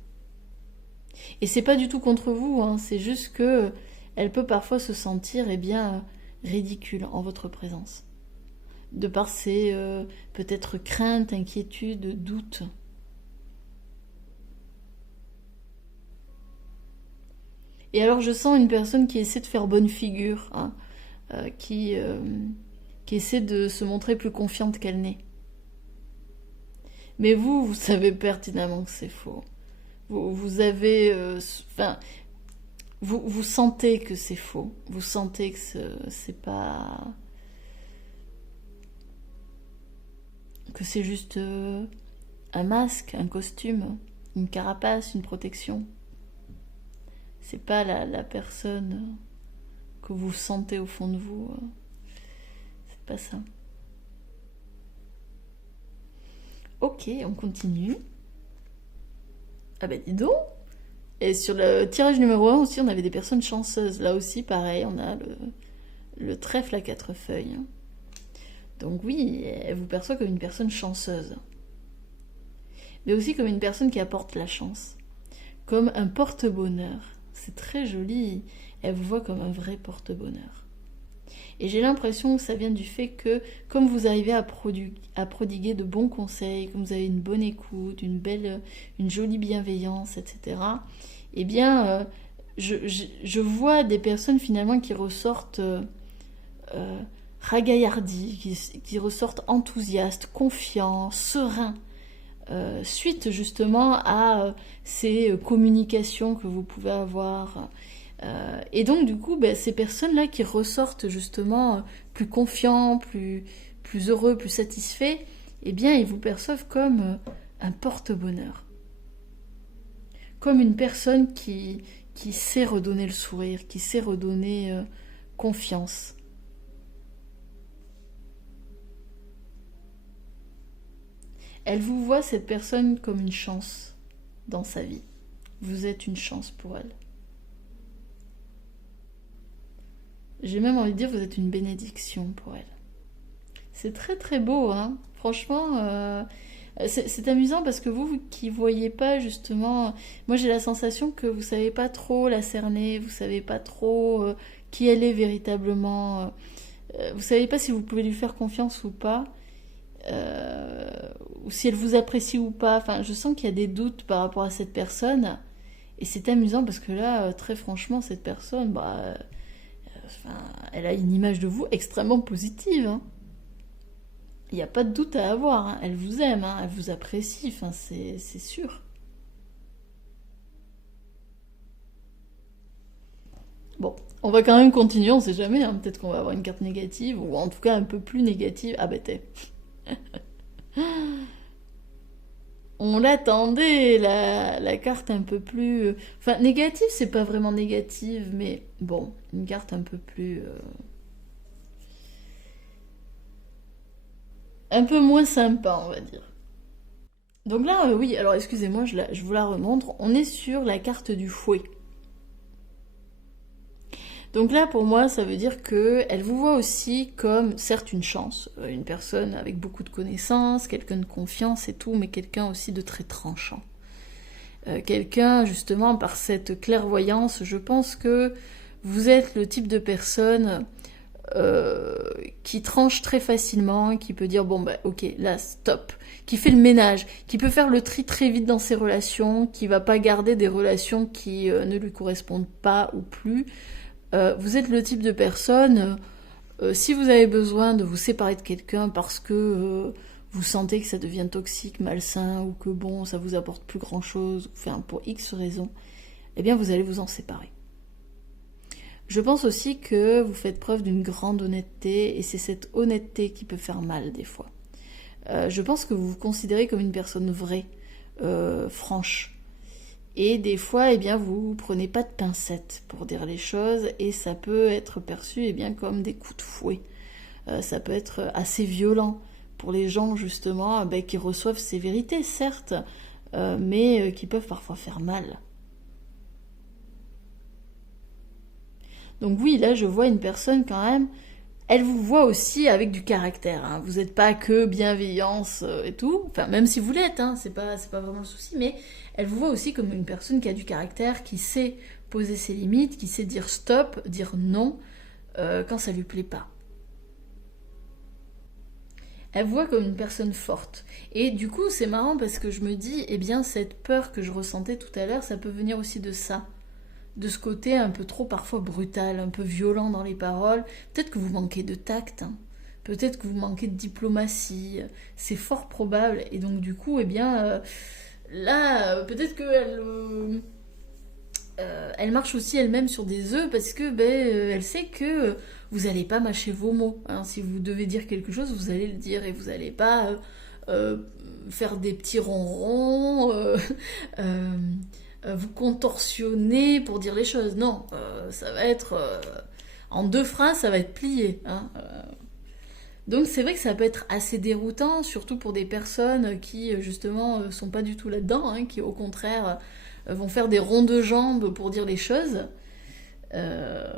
Et c'est pas du tout contre vous, hein, c'est juste que elle peut parfois se sentir, eh bien, ridicule en votre présence, de par ses peut-être craintes, inquiétudes, doutes. Et alors, je sens une personne qui essaie de faire bonne figure, hein, euh, qui, euh, qui essaie de se montrer plus confiante qu'elle n'est. Mais vous savez pertinemment que c'est faux. Vous avez, enfin, vous sentez que c'est faux. Vous sentez que c'est pas, que c'est juste un masque, un costume, une carapace, une protection. C'est pas la personne que vous sentez au fond de vous. C'est pas ça. Ok, on continue. Ah bah dis donc. Et sur le tirage numéro 1 aussi, on avait des personnes chanceuses. Là aussi, pareil, on a le trèfle à 4 feuilles. Donc oui, elle vous perçoit comme une personne chanceuse. Mais aussi comme une personne qui apporte la chance. Comme un porte-bonheur. C'est très joli. Elle vous voit comme un vrai porte-bonheur. Et j'ai l'impression que ça vient du fait que, comme vous arrivez à prodiguer de bons conseils, comme vous avez une bonne écoute, une jolie bienveillance, etc., eh bien, je vois des personnes finalement qui ressortent ragaillardies, qui ressortent enthousiastes, confiants, sereins, suite justement à ces communications que vous pouvez avoir. Et donc du coup, ben, ces personnes-là qui ressortent justement plus confiants, plus heureux, plus satisfaits, eh bien ils vous perçoivent comme un porte-bonheur. comme une personne qui sait redonner le sourire, qui sait redonner confiance. Elle vous voit, cette personne, comme une chance dans sa vie. Vous êtes une chance pour elle. J'ai même envie de dire, vous êtes une bénédiction pour elle. C'est très très beau, hein. Franchement, c'est amusant parce que vous qui voyez pas justement, moi j'ai la sensation que vous savez pas trop la cerner, vous savez pas trop qui elle est véritablement, vous savez pas si vous pouvez lui faire confiance ou pas, euh, ou si elle vous apprécie ou pas. Enfin, je sens qu'il y a des doutes par rapport à cette personne, et c'est amusant parce que là, très franchement, cette personne, enfin, elle a une image de vous extrêmement positive, hein. Il n'y a pas de doute à avoir, hein. Elle vous aime, hein. Elle vous apprécie, enfin, c'est sûr. Bon, on va quand même continuer, on sait jamais, hein. Peut-être qu'on va avoir une carte négative, ou en tout cas un peu plus négative. Ah bah t'es. On l'attendait, la carte un peu plus... Enfin, négative, c'est pas vraiment négative, mais bon, une carte un peu plus... un peu moins sympa, on va dire. Donc là, oui, alors excusez-moi, je vous la remontre. On est sur la carte du fouet. Donc là, pour moi, ça veut dire que elle vous voit aussi comme, certes, une chance, une personne avec beaucoup de connaissances, quelqu'un de confiance et tout, mais quelqu'un aussi de très tranchant. Quelqu'un, justement, par cette clairvoyance, je pense que vous êtes le type de personne euh, qui tranche très facilement, qui peut dire bon bah ok là stop, qui fait le ménage, qui peut faire le tri très vite dans ses relations, qui va pas garder des relations qui ne lui correspondent pas ou plus. Vous êtes le type de personne, si vous avez besoin de vous séparer de quelqu'un parce que vous sentez que ça devient toxique, malsain, ou que bon, ça vous apporte plus grand chose, enfin pour X raisons, eh bien vous allez vous en séparer. Je pense aussi que vous faites preuve d'une grande honnêteté, et c'est cette honnêteté qui peut faire mal des fois. Je pense que vous vous considérez comme une personne vraie, franche. Et des fois, eh bien, vous prenez pas de pincettes pour dire les choses, et ça peut être perçu eh bien, comme des coups de fouet. Ça peut être assez violent pour les gens justement qui reçoivent ces vérités, certes, mais qui peuvent parfois faire mal. Donc oui, là je vois une personne quand même, elle vous voit aussi avec du caractère, hein. Vous n'êtes pas que bienveillance et tout, enfin même si vous l'êtes, hein, c'est pas vraiment le souci, mais elle vous voit aussi comme une personne qui a du caractère, qui sait poser ses limites, qui sait dire stop, dire non quand ça lui plaît pas. Elle vous voit comme une personne forte. Et du coup, c'est marrant parce que je me dis, eh bien, cette peur que je ressentais tout à l'heure, ça peut venir aussi de ça. De ce côté un peu trop parfois brutal, un peu violent dans les paroles. Peut-être que vous manquez de tact, hein. Peut-être que vous manquez de diplomatie. C'est fort probable. Et donc, du coup, eh bien, là, peut-être qu'elle elle marche aussi elle-même sur des œufs parce que elle sait que vous n'allez pas mâcher vos mots, hein. Si vous devez dire quelque chose, vous allez le dire, et vous n'allez pas euh, faire des petits ronrons, euh, vous contorsionner pour dire les choses. Non, ça va être en deux phrases, ça va être plié, hein. Donc c'est vrai que ça peut être assez déroutant, surtout pour des personnes qui justement sont pas du tout là-dedans, hein, qui au contraire vont faire des ronds de jambes pour dire les choses. Euh,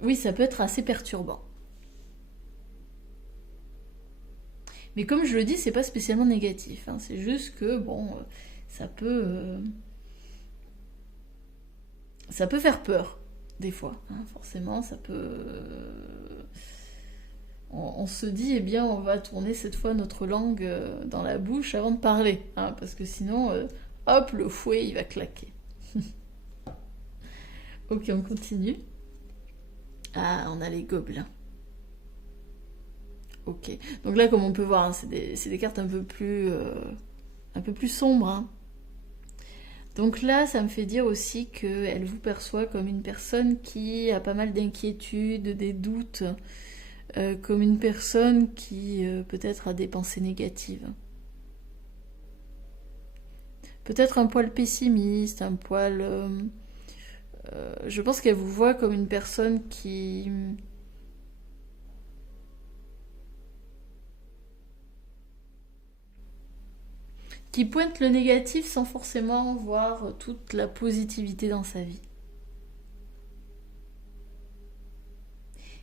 oui, ça peut être assez perturbant. Mais comme je le dis, c'est pas spécialement négatif, hein. C'est juste que bon, ça peut, ça peut faire peur des fois, hein. Forcément, ça peut. On se dit, eh bien, on va tourner cette fois notre langue dans la bouche avant de parler, hein, parce que sinon, hop, le fouet, il va claquer. Ok, on continue. Ah, on a les gobelins. Ok. Donc là, comme on peut voir, hein, c'est des cartes un peu plus sombres, hein. Donc là, ça me fait dire aussi qu'elle vous perçoit comme une personne qui a pas mal d'inquiétudes, des doutes, comme une personne qui peut-être a des pensées négatives. peut-être un poil pessimiste, un poil... je pense qu'elle vous voit comme une personne qui pointe le négatif sans forcément voir toute la positivité dans sa vie.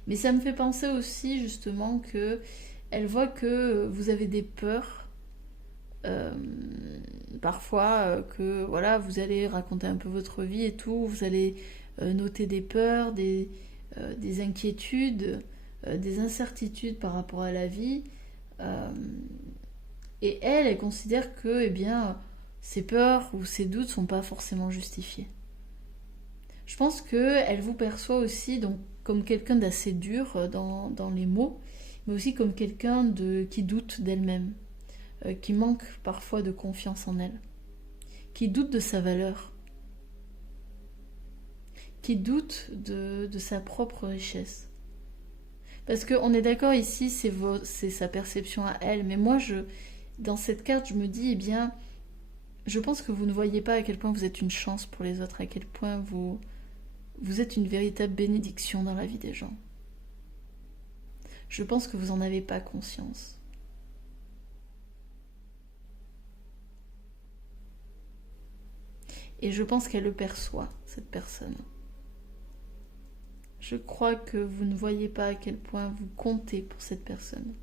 Mais ça me fait penser aussi justement que elle voit que vous avez des peurs, euh, parfois que voilà, vous allez raconter un peu votre vie et tout, vous allez noter des peurs, des inquiétudes, des incertitudes par rapport à la vie. Euh, et elle considère que, eh bien, ces peurs ou ces doutes sont pas forcément justifiés. Je pense qu'elle vous perçoit aussi donc, comme quelqu'un d'assez dur dans les mots, mais aussi comme quelqu'un qui doute d'elle-même, qui manque parfois de confiance en elle, qui doute de sa valeur, qui doute de sa propre richesse. Parce qu'on est d'accord ici, c'est sa perception à elle, mais moi, dans cette carte, je me dis, eh bien, je pense que vous ne voyez pas à quel point vous êtes une chance pour les autres, à quel point vous êtes une véritable bénédiction dans la vie des gens. Je pense que vous n'en avez pas conscience. Et je pense qu'elle le perçoit, cette personne. Je crois que vous ne voyez pas à quel point vous comptez pour cette personne.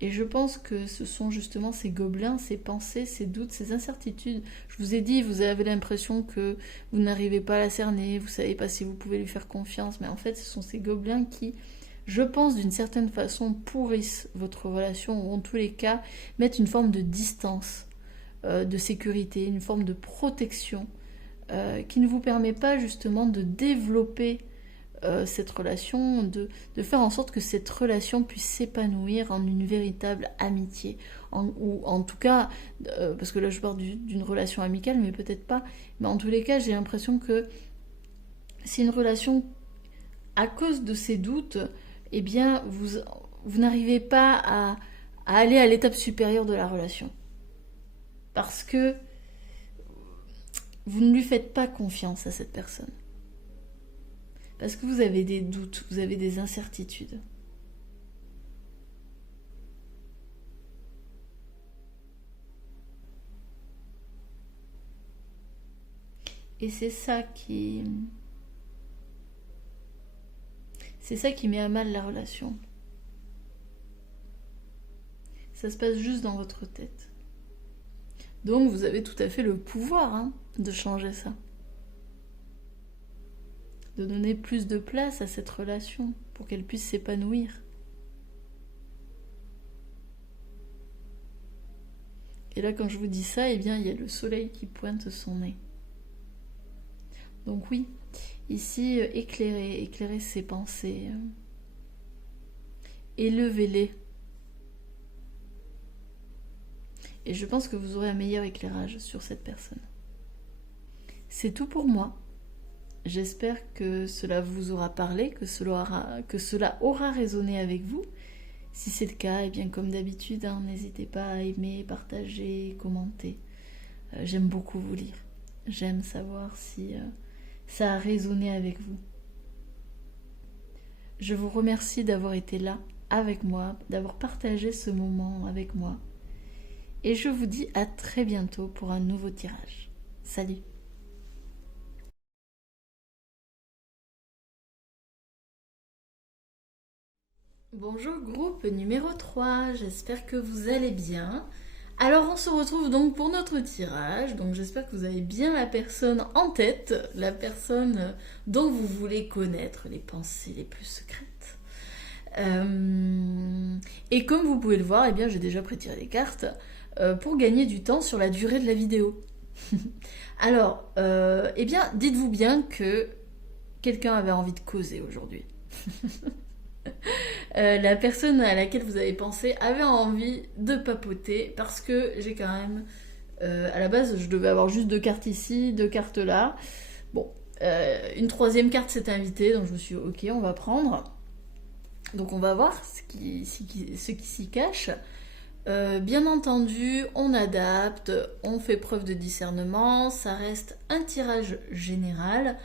Et je pense que ce sont justement ces gobelins, ces pensées, ces doutes, ces incertitudes. Je vous ai dit, vous avez l'impression que vous n'arrivez pas à la cerner, vous ne savez pas si vous pouvez lui faire confiance, mais en fait, ce sont ces gobelins qui, je pense, d'une certaine façon, pourrissent votre relation, ou en tous les cas, mettent une forme de distance, de sécurité, une forme de protection, qui ne vous permet pas justement de développer cette relation, de faire en sorte que cette relation puisse s'épanouir en une véritable amitié. Ou en tout cas, parce que là je parle d'une relation amicale, mais peut-être pas, mais en tous les cas j'ai l'impression que c'est une relation à cause de ces doutes, eh bien vous n'arrivez pas à aller à l'étape supérieure de la relation. Parce que vous ne lui faites pas confiance à cette personne. Parce que vous avez des doutes, vous avez des incertitudes. Et c'est ça qui met à mal la relation. Ça se passe juste dans votre tête. Donc vous avez tout à fait le pouvoir de changer ça. De donner plus de place à cette relation pour qu'elle puisse s'épanouir. Et là, quand je vous dis ça, eh bien, il y a le soleil qui pointe son nez. Donc oui, ici, éclairez ses pensées. Élevez-les. Et je pense que vous aurez un meilleur éclairage sur cette personne. C'est tout pour moi. J'espère que cela vous aura parlé, que cela aura résonné avec vous. Si c'est le cas, eh bien comme d'habitude, n'hésitez pas à aimer, partager, commenter. J'aime beaucoup vous lire. J'aime savoir si ça a résonné avec vous. Je vous remercie d'avoir été là avec moi, d'avoir partagé ce moment avec moi. Et je vous dis à très bientôt pour un nouveau tirage. Salut! Bonjour groupe numéro 3, j'espère que vous allez bien. Alors on se retrouve donc pour notre tirage, donc j'espère que vous avez bien la personne en tête, la personne dont vous voulez connaître les pensées les plus secrètes. Et comme vous pouvez le voir, eh bien j'ai déjà pré-tiré des cartes pour gagner du temps sur la durée de la vidéo. Alors, eh bien dites-vous bien que quelqu'un avait envie de causer aujourd'hui. La personne à laquelle vous avez pensé avait envie de papoter parce que j'ai quand même à la base je devais avoir juste 2 cartes ici, 2 cartes là, bon une troisième carte s'est invitée donc je me suis dit ok on va prendre, donc on va voir ce qui s'y cache. Bien entendu, on adapte, on fait preuve de discernement, ça reste un tirage général,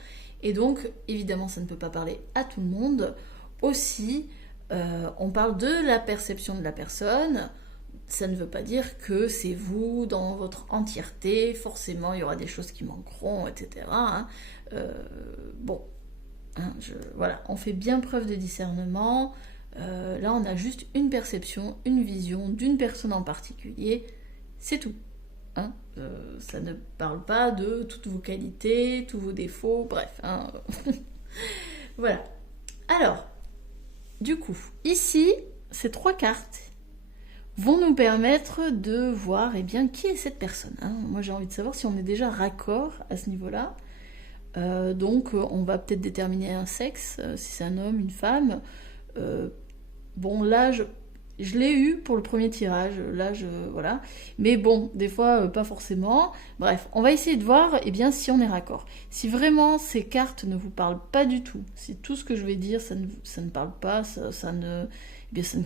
et donc évidemment ça ne peut pas parler à tout le monde. Aussi, on parle de la perception de la personne, ça ne veut pas dire que c'est vous dans votre entièreté, forcément il y aura des choses qui manqueront, etc. Hein. Euh, bon, hein, voilà, on fait bien preuve de discernement. Là, on a juste une perception, une vision d'une personne en particulier, c'est tout. Hein. Ça ne parle pas de toutes vos qualités, tous vos défauts, bref. Hein. Voilà. Alors, du coup, ici, ces 3 cartes vont nous permettre de voir qui est cette personne. Hein. Moi, j'ai envie de savoir si on est déjà raccord à ce niveau-là. Donc, on va peut-être déterminer un sexe, si c'est un homme, une femme. Bon, là, je l'ai eu pour le premier tirage, là, voilà. Mais bon, des fois, pas forcément. Bref, on va essayer de voir si on est raccord. Si vraiment ces cartes ne vous parlent pas du tout, si tout ce que je vais dire, ça ne parle pas, ça ne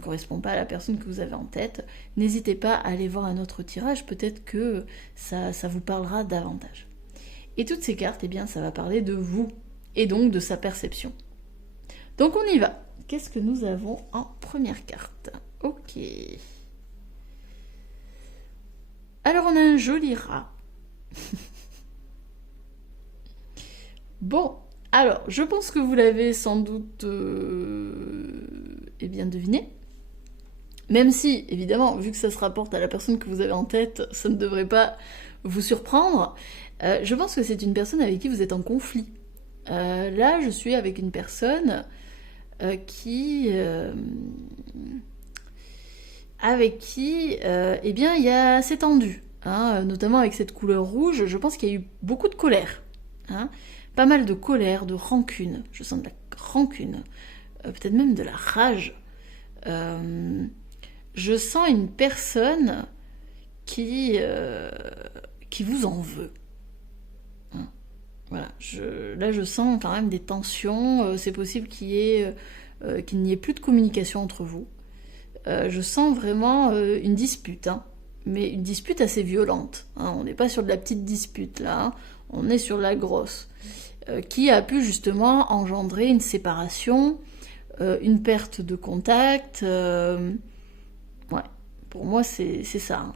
correspond pas à la personne que vous avez en tête, n'hésitez pas à aller voir un autre tirage, peut-être que ça vous parlera davantage. Et toutes ces cartes, ça va parler de vous, et donc de sa perception. Donc on y va. Qu'est-ce que nous avons en première carte? Ok. Alors on a un joli rat. Bon, alors je pense que vous l'avez sans doute deviné. Même si, évidemment, vu que ça se rapporte à la personne que vous avez en tête, ça ne devrait pas vous surprendre. Je pense que c'est une personne avec qui vous êtes en conflit. Là, je suis avec une personne avec qui c'est tendu, hein, notamment avec cette couleur rouge. Je pense qu'il y a eu beaucoup de colère, hein, pas mal de colère, de rancune. Je sens de la rancune, peut-être même de la rage. Je sens une personne qui vous en veut. Hein. Voilà, là je sens quand même des tensions. C'est possible qu'il n'y ait plus de communication entre vous. Je sens vraiment une dispute, hein, mais une dispute assez violente. Hein. On n'est pas sur de la petite dispute là, hein. On est sur la grosse, qui a pu justement engendrer une séparation, une perte de contact. Ouais, pour moi c'est ça. Hein.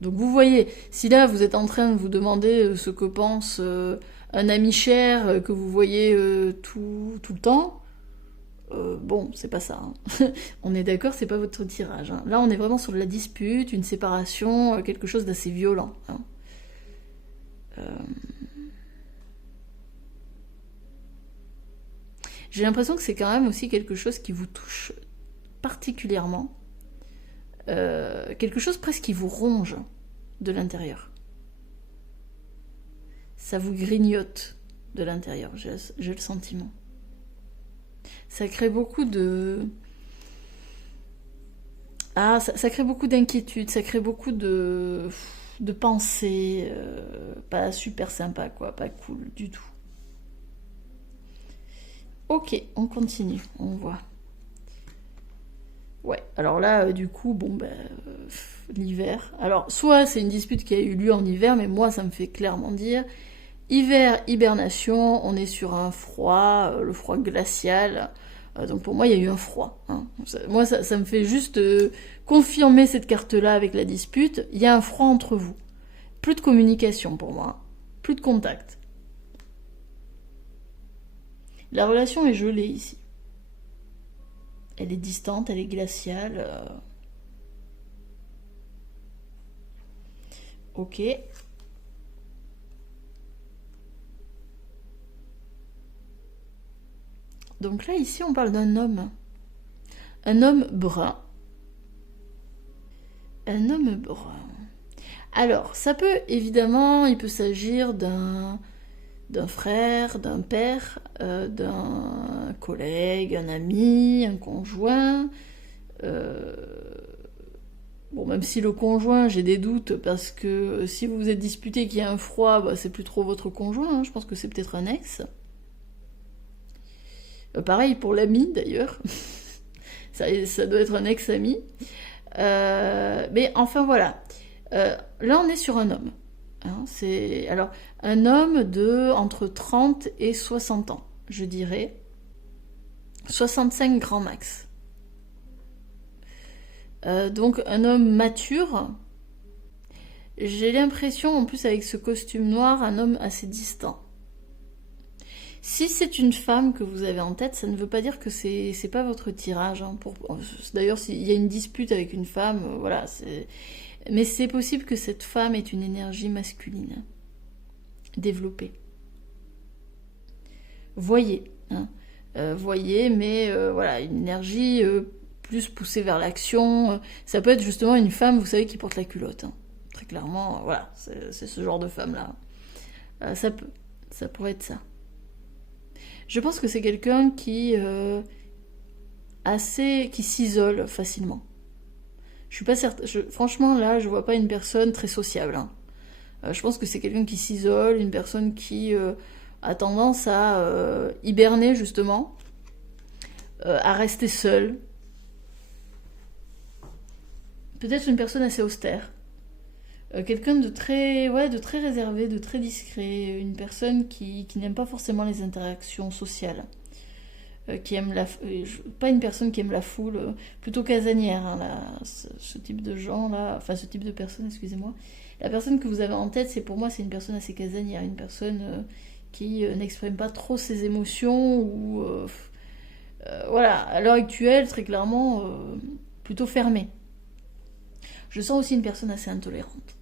Donc vous voyez, si là vous êtes en train de vous demander ce que pense un ami cher que vous voyez tout le temps, bon, c'est pas ça. Hein. On est d'accord, c'est pas votre tirage. Hein. Là, on est vraiment sur de la dispute, une séparation, quelque chose d'assez violent. Hein. J'ai l'impression que c'est quand même aussi quelque chose qui vous touche particulièrement. Quelque chose presque qui vous ronge de l'intérieur. Ça vous grignote de l'intérieur, j'ai le sentiment. Ça crée beaucoup de... ça crée beaucoup d'inquiétude, ça crée beaucoup de pensées, pas super sympa, quoi, pas cool du tout. Ok, on continue, on voit. Ouais, alors là, du coup, l'hiver. Alors, soit c'est une dispute qui a eu lieu en hiver, mais moi, ça me fait clairement dire... Hiver, hibernation, on est sur un froid, le froid glacial. Donc pour moi, il y a eu un froid. Hein. Moi, ça me fait juste confirmer cette carte-là avec la dispute. Il y a un froid entre vous. Plus de communication pour moi. Plus de contact. La relation est gelée ici. Elle est distante, elle est glaciale. Ok. Donc là, ici, on parle d'un homme. Un homme brun. Un homme brun. Alors, ça peut, évidemment, il peut s'agir d'un frère, d'un père, d'un collègue, un ami, un conjoint. Bon, même si le conjoint, j'ai des doutes, parce que si vous vous êtes disputé qu'il y a un froid, c'est plus trop votre conjoint, hein, je pense que c'est peut-être un ex. Pareil pour l'ami, d'ailleurs. Ça doit être un ex-ami. Mais enfin voilà. Là, on est sur un homme. Hein, c'est alors un homme de entre 30 et 60 ans, je dirais. 65 grand max. Donc un homme mature. J'ai l'impression, en plus avec ce costume noir, un homme assez distant. Si c'est une femme que vous avez en tête, ça ne veut pas dire que c'est pas votre tirage. Hein, d'ailleurs, s'il y a une dispute avec une femme, voilà, mais c'est possible que cette femme ait une énergie masculine développée. Voyez, hein, voyez, mais voilà, une énergie plus poussée vers l'action. Ça peut être justement une femme, vous savez, qui porte la culotte. Hein. Très clairement, voilà, c'est ce genre de femme-là. Ça pourrait être ça. Je pense que c'est quelqu'un qui s'isole facilement. Je suis pas certaine. Franchement, là, je vois pas une personne très sociable. Hein. Je pense que c'est quelqu'un qui s'isole, une personne qui a tendance à hiberner justement, à rester seule. Peut-être une personne assez austère. Quelqu'un de très réservé, de très discret, une personne qui n'aime pas forcément les interactions sociales, qui aime pas une personne qui aime la foule, plutôt casanière, hein, ce type de gens là, enfin ce type de personne, excusez-moi. La personne que vous avez en tête, pour moi, c'est une personne assez casanière, une personne qui n'exprime pas trop ses émotions ou voilà, à l'heure actuelle, très clairement, plutôt fermée. Je sens aussi une personne assez intolérante.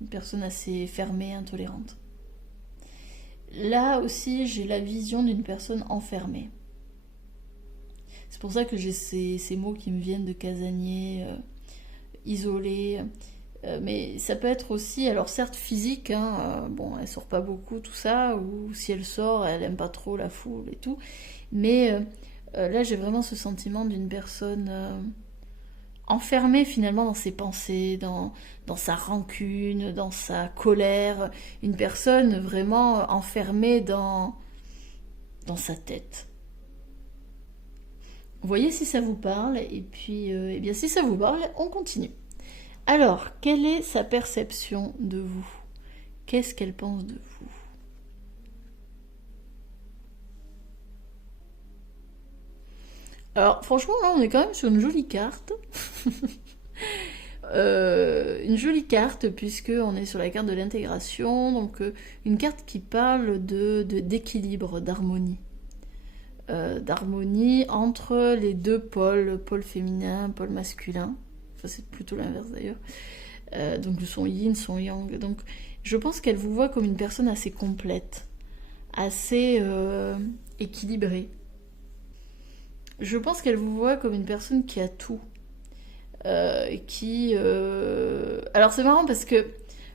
Une personne assez fermée, intolérante. Là aussi, j'ai la vision d'une personne enfermée. C'est pour ça que j'ai ces mots qui me viennent de casanier, isolé. Mais ça peut être aussi, alors certes physique, hein, bon, elle sort pas beaucoup, tout ça, ou si elle sort, elle aime pas trop la foule et tout. Mais là, j'ai vraiment ce sentiment d'une personne enfermée finalement dans ses pensées, dans sa rancune, dans sa colère. Une personne vraiment enfermée dans sa tête. Voyez si ça vous parle, et puis, eh bien, si ça vous parle, on continue. Alors, quelle est sa perception de vous? Qu'est-ce qu'elle pense de vous? Alors, franchement, là, on est quand même sur une jolie carte. Une jolie carte, puisque on est sur la carte de l'intégration, donc une carte qui parle d'équilibre, d'harmonie. D'harmonie entre les deux pôles, pôle féminin, pôle masculin. Enfin, c'est plutôt l'inverse d'ailleurs. Donc son yin, son yang. Donc je pense qu'elle vous voit comme une personne assez complète, assez équilibrée. Je pense qu'elle vous voit comme une personne qui a tout. Alors c'est marrant parce que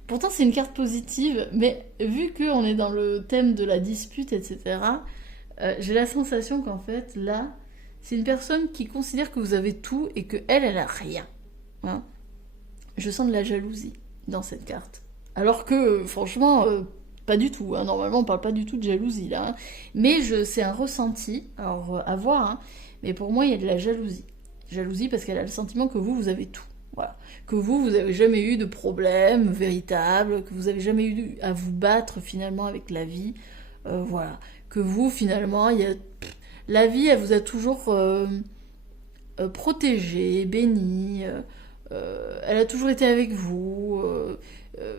pourtant c'est une carte positive, mais vu qu'on est dans le thème de la dispute, etc., j'ai la sensation qu'en fait, là, c'est une personne qui considère que vous avez tout et que elle a rien. Hein. Je sens de la jalousie dans cette carte. Alors que, franchement, pas du tout. Hein. Normalement, on parle pas du tout de jalousie, là. Hein. Mais c'est un ressenti, alors à voir, hein. Mais pour moi, il y a de la jalousie. Jalousie parce qu'elle a le sentiment que vous avez tout. Voilà. Que vous avez jamais eu de problème véritable, que vous avez jamais eu à vous battre finalement avec la vie. Voilà. Que vous, finalement, la vie, elle vous a toujours protégé, béni. Elle a toujours été avec vous.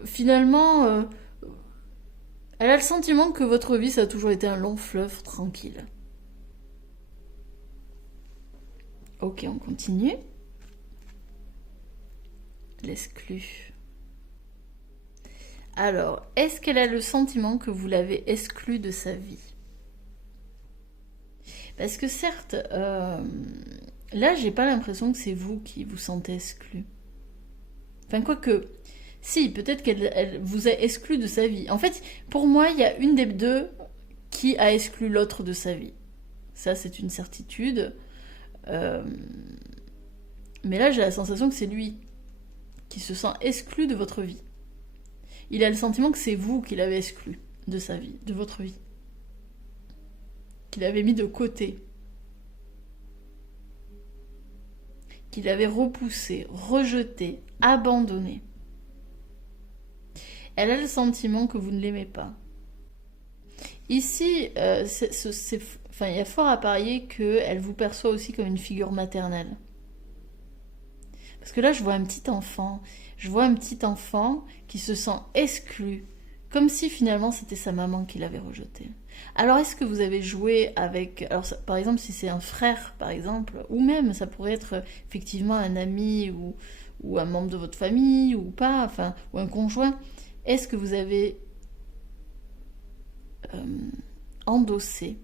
Finalement, elle a le sentiment que votre vie, ça a toujours été un long fleuve tranquille. Ok, on continue. L'exclu. Alors, est-ce qu'elle a le sentiment que vous l'avez exclue de sa vie? Parce que certes, là, j'ai pas l'impression que c'est vous qui vous sentez exclu. Enfin, quoique, si, peut-être qu'elle vous a exclu de sa vie. En fait, pour moi, il y a une des deux qui a exclu l'autre de sa vie. Ça, c'est une certitude. Mais là, j'ai la sensation que c'est lui qui se sent exclu de votre vie. Il a le sentiment que c'est vous qui l'avez exclu de sa vie, de votre vie. Qu'il avait mis de côté. qu'il avait repoussée, rejetée, abandonnée. Elle a le sentiment que vous ne l'aimez pas. Ici, enfin, il y a fort à parier qu'elle vous perçoit aussi comme une figure maternelle. Parce que là, je vois un petit enfant. Je vois un petit enfant qui se sent exclu. Comme si finalement c'était sa maman qui l'avait rejeté. Alors est-ce que vous avez joué avec... Alors par exemple si c'est un frère par exemple, ou même ça pourrait être effectivement un ami ou un membre de votre famille ou pas, enfin, ou un conjoint. Est-ce que vous avez endossé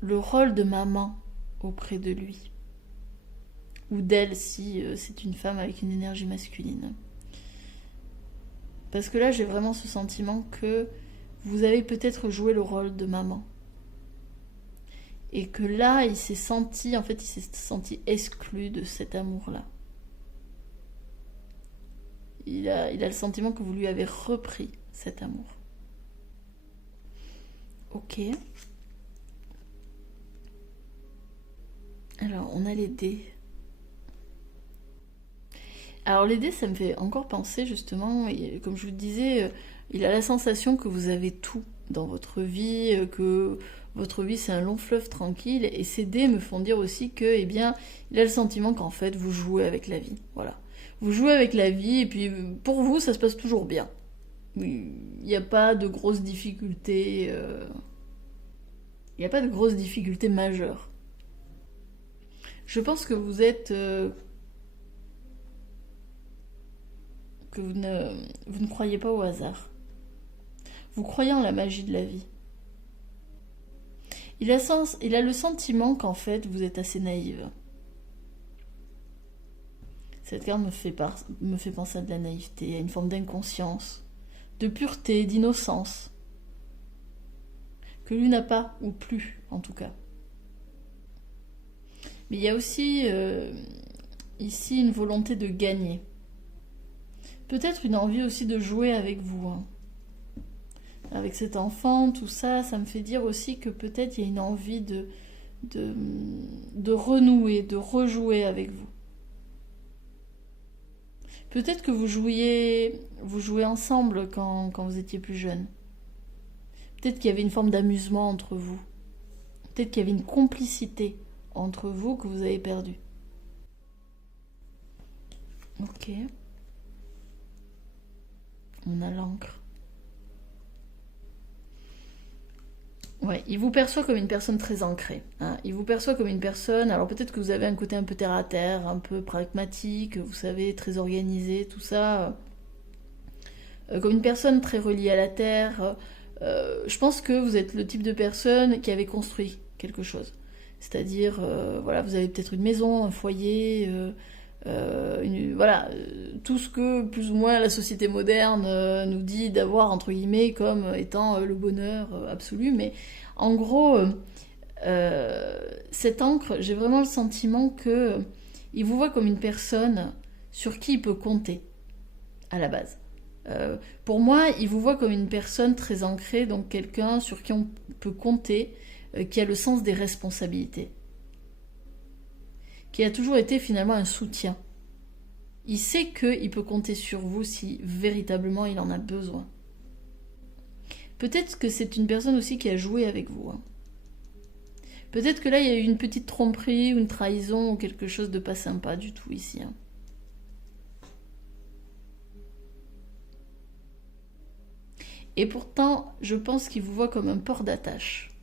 le rôle de maman auprès de lui? Ou d'elle si c'est une femme avec une énergie masculine. Parce que là, j'ai vraiment ce sentiment que vous avez peut-être joué le rôle de maman. Et que là, il s'est senti exclu de cet amour-là. Il a le sentiment que vous lui avez repris cet amour. Ok. Alors, on a les dés. Alors les dés, ça me fait encore penser justement, et comme je vous disais, il a la sensation que vous avez tout dans votre vie, que votre vie c'est un long fleuve tranquille, et ces dés me font dire aussi que, eh bien, il a le sentiment qu'en fait vous jouez avec la vie, voilà. Vous jouez avec la vie, et puis pour vous ça se passe toujours bien. Il n'y a pas de grosses difficultés, il n'y a pas de grosses difficultés majeures. Je pense que vous êtes... que vous ne croyez pas au hasard. Vous croyez en la magie de la vie. Il a le sentiment qu'en fait, vous êtes assez naïve. Cette carte me fait penser à de la naïveté, à une forme d'inconscience, de pureté, d'innocence, que lui n'a pas, ou plus en tout cas. Mais il y a aussi ici une volonté de gagner. Peut-être une envie aussi de jouer avec vous. Hein. Avec cet enfant, tout ça, ça me fait dire aussi que peut-être il y a une envie de renouer, de rejouer avec vous. Peut-être que vous jouez ensemble quand vous étiez plus jeune. Peut-être qu'il y avait une forme d'amusement entre vous. Peut-être qu'il y avait une complicité entre vous que vous avez perdue. Ok. On a l'encre. Ouais, il vous perçoit comme une personne très ancrée. Hein. Il vous perçoit comme une personne... Alors peut-être que vous avez un côté un peu terre-à-terre, un peu pragmatique, vous savez, très organisé, tout ça. Comme une personne très reliée à la terre. Je pense que vous êtes le type de personne qui avait construit quelque chose. C'est-à-dire, voilà, vous avez peut-être une maison, un foyer... tout ce que plus ou moins la société moderne nous dit d'avoir entre guillemets comme étant le bonheur absolu, mais en gros cette encre, j'ai vraiment le sentiment que il vous voit comme une personne sur qui il peut compter à la base. Pour moi, il vous voit comme une personne très ancrée, donc quelqu'un sur qui on peut compter, qui a le sens des responsabilités, qui a toujours été finalement un soutien. Il sait qu'il peut compter sur vous si véritablement il en a besoin. Peut-être que c'est une personne aussi qui a joué avec vous. Hein. Peut-être que là, il y a eu une petite tromperie ou une trahison ou quelque chose de pas sympa du tout ici. Hein. Et pourtant, je pense qu'il vous voit comme un port d'attache.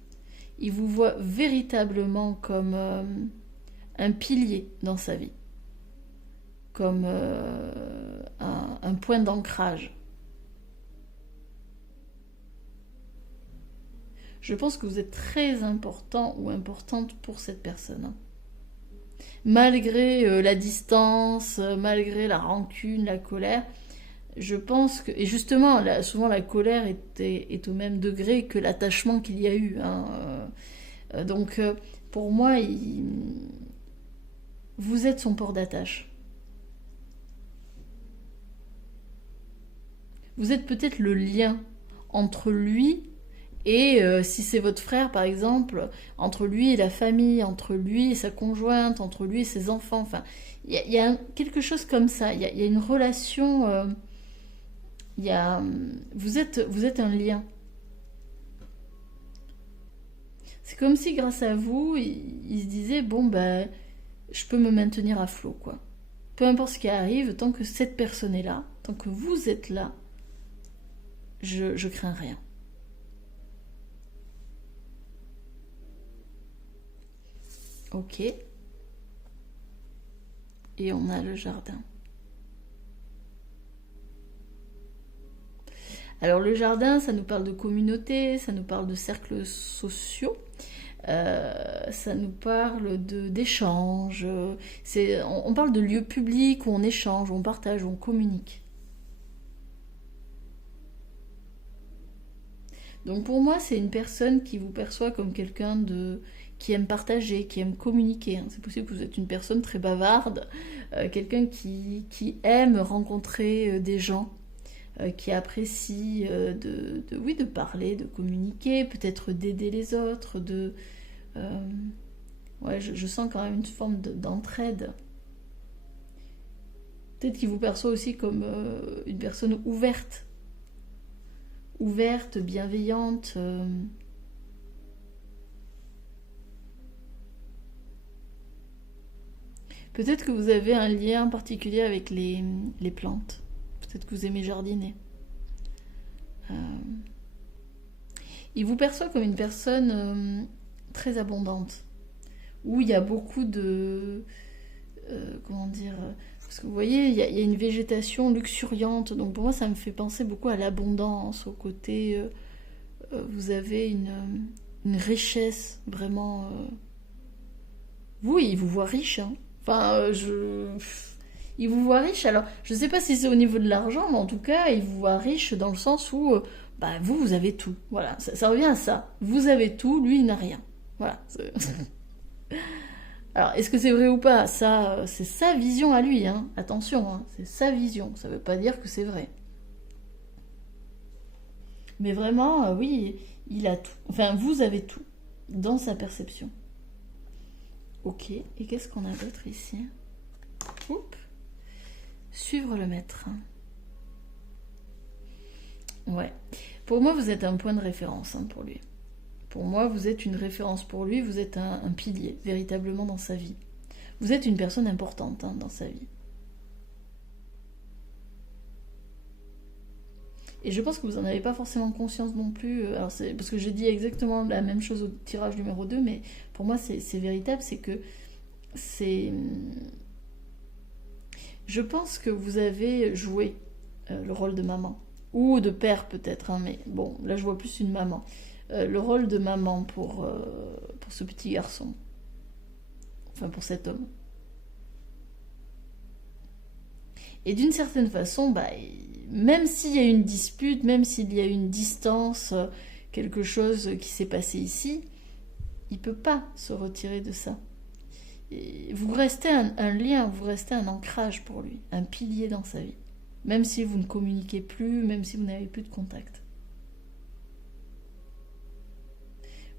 Il vous voit véritablement comme un pilier dans sa vie. Comme un point d'ancrage. Je pense que vous êtes très important ou importante pour cette personne. Malgré la distance, malgré la rancune, la colère, je pense que... Et justement, souvent la colère est au même degré que l'attachement qu'il y a eu. Hein. Donc, pour moi, vous êtes son port d'attache. Vous êtes peut-être le lien entre lui Et si c'est votre frère, par exemple, entre lui et la famille, entre lui et sa conjointe, entre lui et ses enfants, enfin, il y a quelque chose comme ça. Il y a une relation. Il y a, vous êtes un lien. C'est comme si, grâce à vous, il se disait bon, ben, je peux me maintenir à flot, quoi. Peu importe ce qui arrive, tant que cette personne est là, tant que vous êtes là, je crains rien. Ok. Et on a le jardin. Alors le jardin, ça nous parle de communauté, ça nous parle de cercles sociaux, ça nous parle d'échanges. On parle de lieux publics où on échange, où on partage, où on communique. Donc pour moi, c'est une personne qui vous perçoit comme quelqu'un qui aime partager, qui aime communiquer, hein. C'est possible que vous êtes une personne très bavarde, quelqu'un qui aime rencontrer des gens, qui apprécie oui, de parler, de communiquer, peut-être d'aider les autres, euh, ouais, je sens quand même une forme d'entraide. Peut-être qu'il vous perçoit aussi comme une personne ouverte, bienveillante. Peut-être que vous avez un lien particulier avec les plantes. Peut-être que vous aimez jardiner. Euh, il vous perçoit comme une personne très abondante, où il y a beaucoup de... comment dire, parce que vous voyez, il y a une végétation luxuriante, donc pour moi ça me fait penser beaucoup à l'abondance, au côté, vous avez une richesse vraiment. Oui, il vous voit riche, hein. Enfin, il vous voit riche. Alors, je sais pas si c'est au niveau de l'argent, mais en tout cas, il vous voit riche dans le sens où, bah, vous avez tout. Voilà, ça revient à ça. Vous avez tout, lui, il n'a rien. Voilà. Alors, est-ce que c'est vrai ou pas? Ça, c'est sa vision à lui, hein. Attention, hein. C'est sa vision. Ça veut pas dire que c'est vrai. Mais vraiment, oui, il a tout. Enfin, vous avez tout dans sa perception. Ok. Et qu'est-ce qu'on a d'autre ici? Oups. Suivre le maître. Ouais. Pour moi, vous êtes un point de référence, hein, pour lui. Pour moi, vous êtes une référence pour lui, vous êtes un pilier, véritablement, dans sa vie. Vous êtes une personne importante, hein, dans sa vie. Et je pense que vous n'en avez pas forcément conscience non plus. Alors parce que j'ai dit exactement la même chose au tirage numéro 2, mais pour moi, c'est véritable, c'est que c'est... Je pense que vous avez joué le rôle de maman. Ou de père peut-être, hein, mais bon, là je vois plus une maman. Le rôle de maman pour ce petit garçon. Enfin, pour cet homme. Et d'une certaine façon, bah, même s'il y a une dispute, même s'il y a une distance, quelque chose qui s'est passé ici, il ne peut pas se retirer de ça. Et vous restez un lien, vous restez un ancrage pour lui, un pilier dans sa vie. Même si vous ne communiquez plus, même si vous n'avez plus de contact.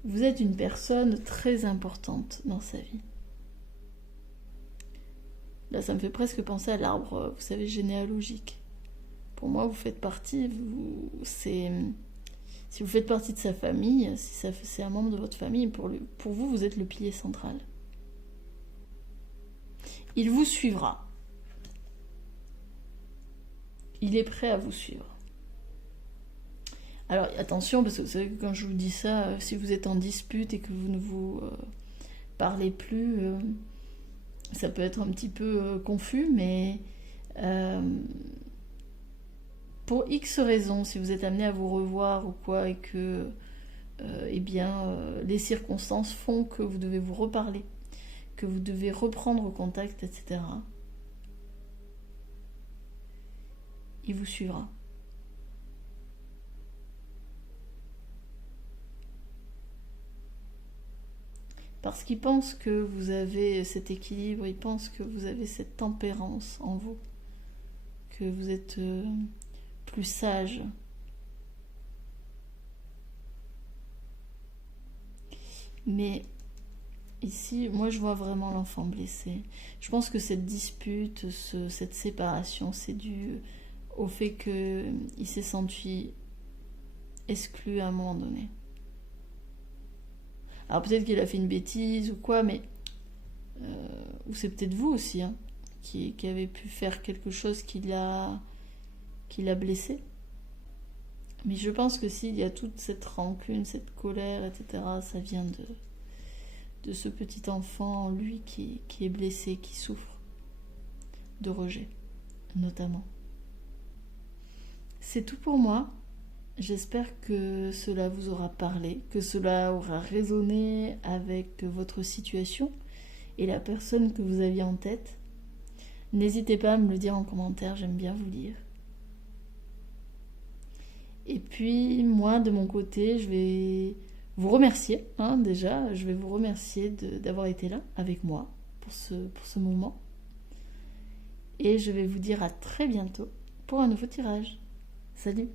Vous êtes une personne très importante dans sa vie. Là, ça me fait presque penser à l'arbre, vous savez, généalogique. Pour moi, vous faites partie, si vous faites partie de sa famille, si c'est un membre de votre famille, pour vous, vous êtes le pilier central. Il vous suivra. Il est prêt à vous suivre. Alors attention, parce que vous savez que quand je vous dis ça, si vous êtes en dispute et que vous ne vous parlez plus, ça peut être un petit peu confus, mais pour X raisons, si vous êtes amené à vous revoir ou quoi, et que eh bien, les circonstances font que vous devez vous reparler, que vous devez reprendre contact, etc., il vous suivra. Parce qu'il pense que vous avez cet équilibre, il pense que vous avez cette tempérance en vous, que vous êtes plus sage. Mais ici, moi je vois vraiment l'enfant blessé. Je pense que cette dispute, cette séparation, c'est dû au fait qu'il s'est senti exclu à un moment donné. Alors peut-être qu'il a fait une bêtise ou quoi, mais ou c'est peut-être vous aussi, hein, qui avez pu faire quelque chose qui l'a blessé. Mais je pense que s'il y a toute cette rancune, cette colère, etc., ça vient de ce petit enfant en lui qui est blessé, qui souffre de rejet, notamment. C'est tout pour moi. J'espère que cela vous aura parlé, que cela aura résonné avec votre situation et la personne que vous aviez en tête. N'hésitez pas à me le dire en commentaire, j'aime bien vous lire. Et puis moi, de mon côté, je vais vous remercier, hein, déjà. Je vais vous remercier d'avoir été là avec moi pour ce moment. Et je vais vous dire à très bientôt pour un nouveau tirage. Salut!